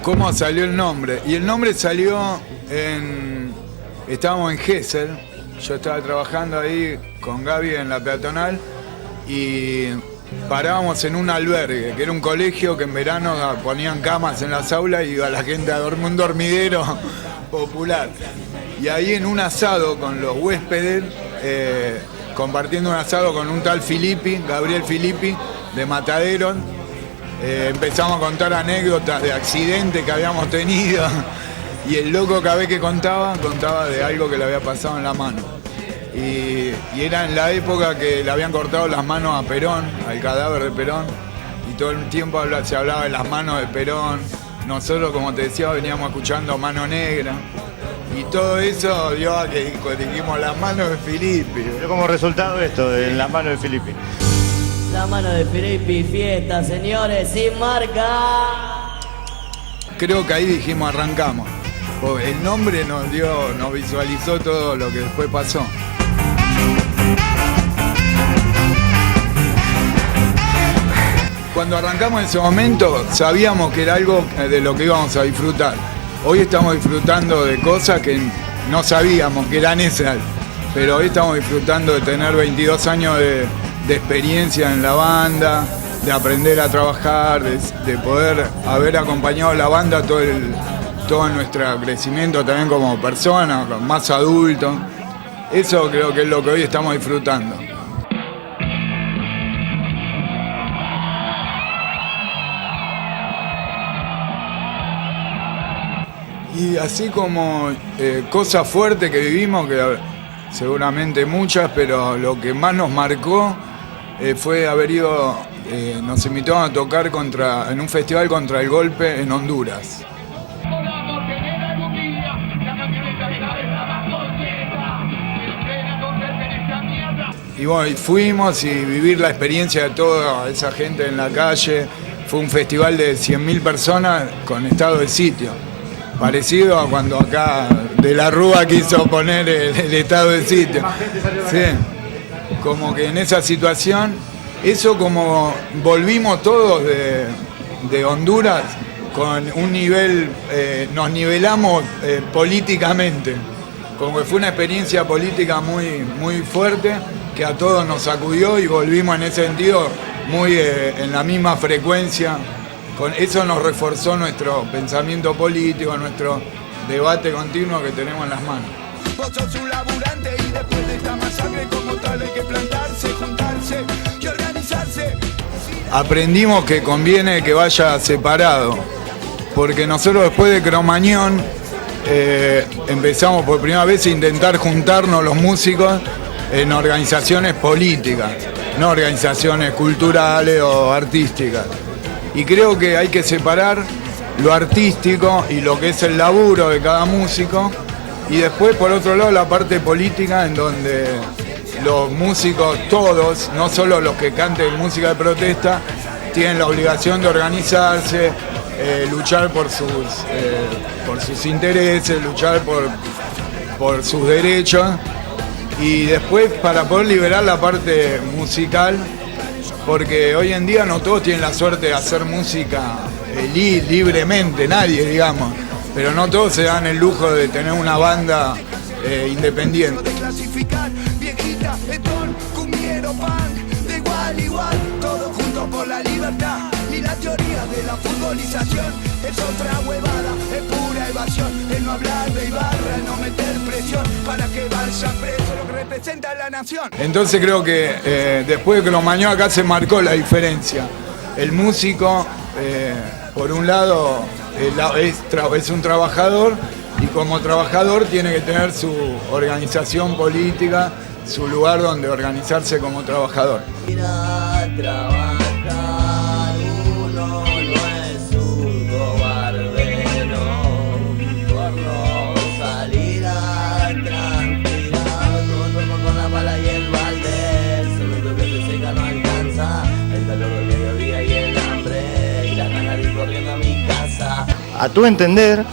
¿Cómo salió el nombre? Y el nombre salió estábamos en Gesell, yo estaba trabajando ahí con Gaby en la Peatonal y parábamos en un albergue, que era un colegio que en verano ponían camas en las aulas y iba la gente a dormir, un dormidero popular. Y ahí en un asado con los huéspedes, compartiendo un asado con un tal Filippi, Gabriel Filippi, de Mataderos, empezamos a contar anécdotas de accidentes que habíamos tenido y el loco cada vez que contaba de algo que le había pasado en la mano. Y era en la época que le habían cortado las manos a Perón, al cadáver de Perón, y todo el tiempo se hablaba de las manos de Perón. Nosotros, como te decía, veníamos escuchando Mano Negra. Y todo eso dio a que dijimos las manos de Filippi. Pero como resultado esto, de las manos de Filippi. La mano de Filippi, fiesta, señores, sin marca. Creo que ahí dijimos arrancamos. El nombre nos visualizó todo lo que después pasó. Cuando arrancamos en ese momento sabíamos que era algo de lo que íbamos a disfrutar. Hoy estamos disfrutando de cosas que no sabíamos que eran esas, pero hoy estamos disfrutando de tener 22 años de experiencia en la banda, de aprender a trabajar, de poder haber acompañado a la banda todo nuestro crecimiento también como personas, más adultos. Eso creo que es lo que hoy estamos disfrutando. Y así como cosas fuertes que vivimos, que seguramente muchas, pero lo que más nos marcó fue haber ido, nos invitaron a tocar en un festival contra el golpe en Honduras. Y bueno, y fuimos y vivir la experiencia de toda esa gente en la calle. Fue un festival de 100.000 personas con estado de sitio. Parecido a cuando acá De la Rúa quiso poner el estado de sitio. Sí, como que en esa situación, eso como volvimos todos de Honduras con un nivel, nos nivelamos políticamente. Como que fue una experiencia política muy, muy fuerte que a todos nos sacudió y volvimos en ese sentido muy en la misma frecuencia. Con eso nos reforzó nuestro pensamiento político, nuestro debate continuo que tenemos en las manos. Vos sos un laburante y después de esta masacre como tal hay que plantarse, juntarse y organizarse. Aprendimos que conviene que vaya separado, porque nosotros después de Cromañón empezamos por primera vez a intentar juntarnos los músicos en organizaciones políticas, no organizaciones culturales o artísticas. Y creo que hay que separar lo artístico y lo que es el laburo de cada músico, y después por otro lado la parte política, en donde los músicos todos, no solo los que canten música de protesta, tienen la obligación de organizarse, luchar por sus intereses, luchar por sus derechos, y después para poder liberar la parte musical, porque hoy en día no todos tienen la suerte de hacer música libremente, nadie, digamos, pero no todos se dan el lujo de tener una banda independiente. De clasificar, viejita, etón, cumbiero, punk, de igual a igual, todos juntos por la libertad. Y la teoría de la futbolización es otra huevada, es pura evasión, el no hablar de Ibarra, el no meter presión para que vaya preso lo que representa a la nación. Entonces creo que después de Cromañón acá se marcó la diferencia. El músico, por un lado, es un trabajador, y como trabajador tiene que tener su organización política, su lugar donde organizarse como trabajador. Ir a trabajar, uno no es un cobarde, no, por no salir a transpirar, con la pala y el balde, solo lo que se seca no alcanza, el calor del mediodía y el hambre, y las ganas de ir corriendo a mi casa. A tu entender,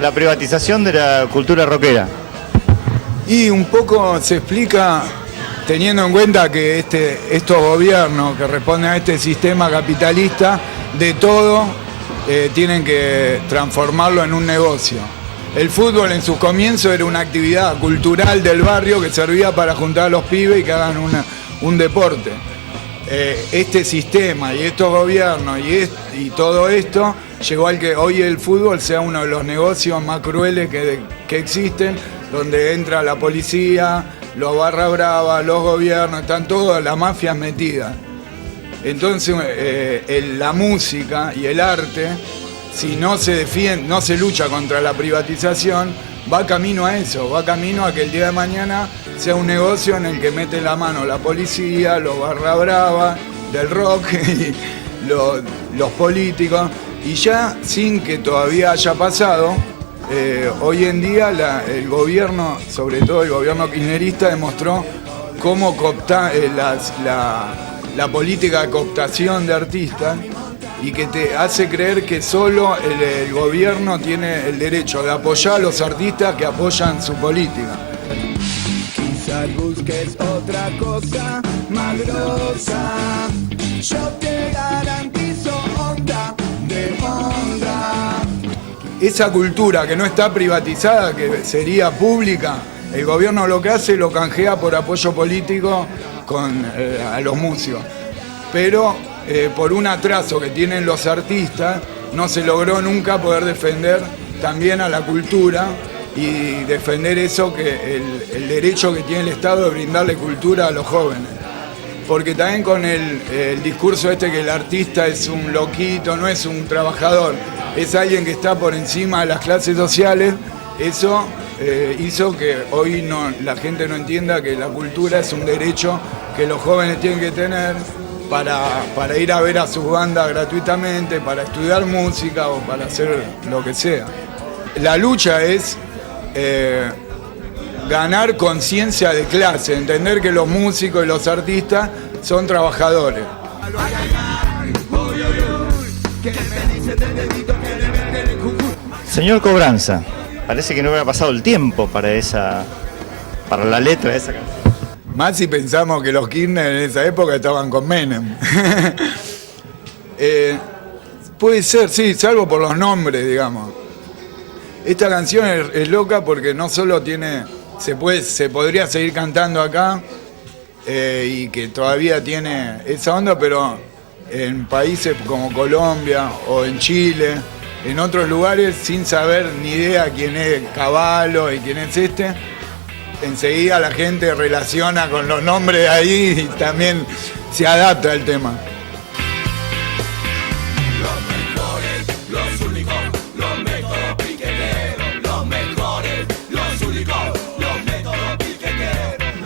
la privatización de la cultura rockera. Y un poco se explica teniendo en cuenta que estos gobiernos que responden a este sistema capitalista, de todo tienen que transformarlo en un negocio. El fútbol en sus comienzos era una actividad cultural del barrio que servía para juntar a los pibes y que hagan un deporte. Este sistema y estos gobiernos y todo esto llegó al que hoy el fútbol sea uno de los negocios más crueles que existen, donde entra la policía, los barra brava, los gobiernos, están todas las mafias metidas. Entonces la música y el arte, si no se defiende, no se lucha contra la privatización, va camino a eso, va camino a que el día de mañana sea un negocio en el que mete la mano la policía, los barra brava del rock los políticos, y ya sin que todavía haya pasado, hoy en día el gobierno, sobre todo el gobierno kirchnerista, demostró cómo la política de cooptación de artistas, y que te hace creer que solo el gobierno tiene el derecho de apoyar a los artistas que apoyan su política. Quizás busques otra cosa más grosa. Yo te garantizo onda de onda. Esa cultura que no está privatizada, que sería pública, el gobierno lo que hace lo canjea por apoyo político a los músicos. Pero por un atraso que tienen los artistas, no se logró nunca poder defender también a la cultura y defender eso, que el derecho que tiene el Estado de brindarle cultura a los jóvenes. Porque también con el discurso este que el artista es un loquito, no es un trabajador, es alguien que está por encima de las clases sociales, eso hizo que hoy la gente no entienda que la cultura es un derecho que los jóvenes tienen que tener para ir a ver a sus bandas gratuitamente, para estudiar música o para hacer lo que sea. La lucha es ganar conciencia de clase, entender que los músicos y los artistas son trabajadores. Señor Cobranza, parece que no hubiera pasado el tiempo para la letra de esa canción. Más si pensamos que los Kirchner en esa época estaban con Menem. Puede ser, sí, salvo por los nombres, digamos. Esta canción es loca porque no solo se podría seguir cantando acá y que todavía tiene esa onda, pero en países como Colombia o en Chile, en otros lugares, sin saber ni idea quién es Cavallo y quién es enseguida la gente relaciona con los nombres ahí y también se adapta al tema.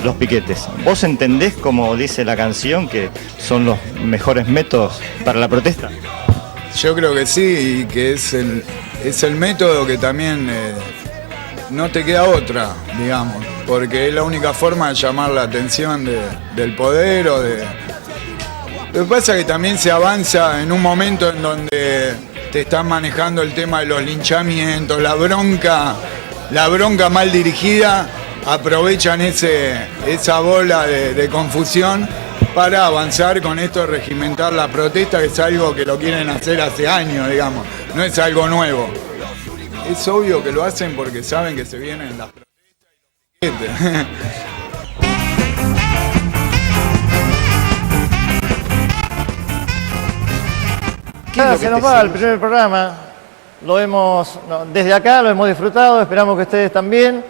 Los piquetes. ¿Vos entendés, como dice la canción, que son los mejores métodos para la protesta? Yo creo que sí, y que es el método que también no te queda otra, digamos, porque es la única forma de llamar la atención del poder o de... Lo que pasa es que también se avanza en un momento en donde te están manejando el tema de los linchamientos, la bronca mal dirigida, aprovechan esa bola de confusión para avanzar con esto de regimentar la protesta, que es algo que lo quieren hacer hace años, digamos, no es algo nuevo. Es obvio que lo hacen porque saben que se vienen las protestas y los piquetes. Se nos va el primer programa. Desde acá lo hemos disfrutado, esperamos que ustedes también.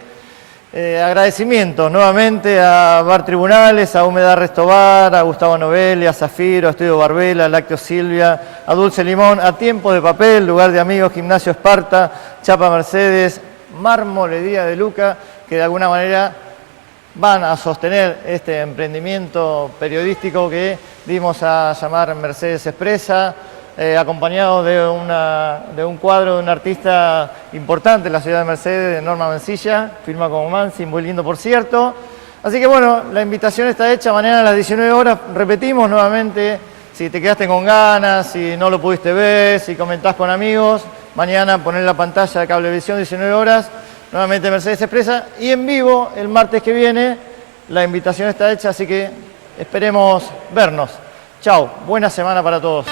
Agradecimientos nuevamente a Bar Tribunales, a Humedad Restobar, a Gustavo Novelli, a Zafiro, a Estudio Barbela, a Lácteo Silvia, a Dulce Limón, a Tiempo de Papel, Lugar de Amigos, Gimnasio Esparta, Chapa Mercedes, Marmolería de Luca, que de alguna manera van a sostener este emprendimiento periodístico que dimos a llamar Mercedes Expresa, acompañado de un cuadro de un artista importante en la ciudad de Mercedes, de Norma Mencilla, firma como Mansi, muy lindo por cierto. Así que bueno, la invitación está hecha, mañana a las 19 horas, repetimos nuevamente, si te quedaste con ganas, si no lo pudiste ver, si comentás con amigos, mañana poner la pantalla de Cablevisión 19 horas, nuevamente Mercedes Expresa, y en vivo el martes que viene, la invitación está hecha, así que esperemos vernos. Chau, buena semana para todos.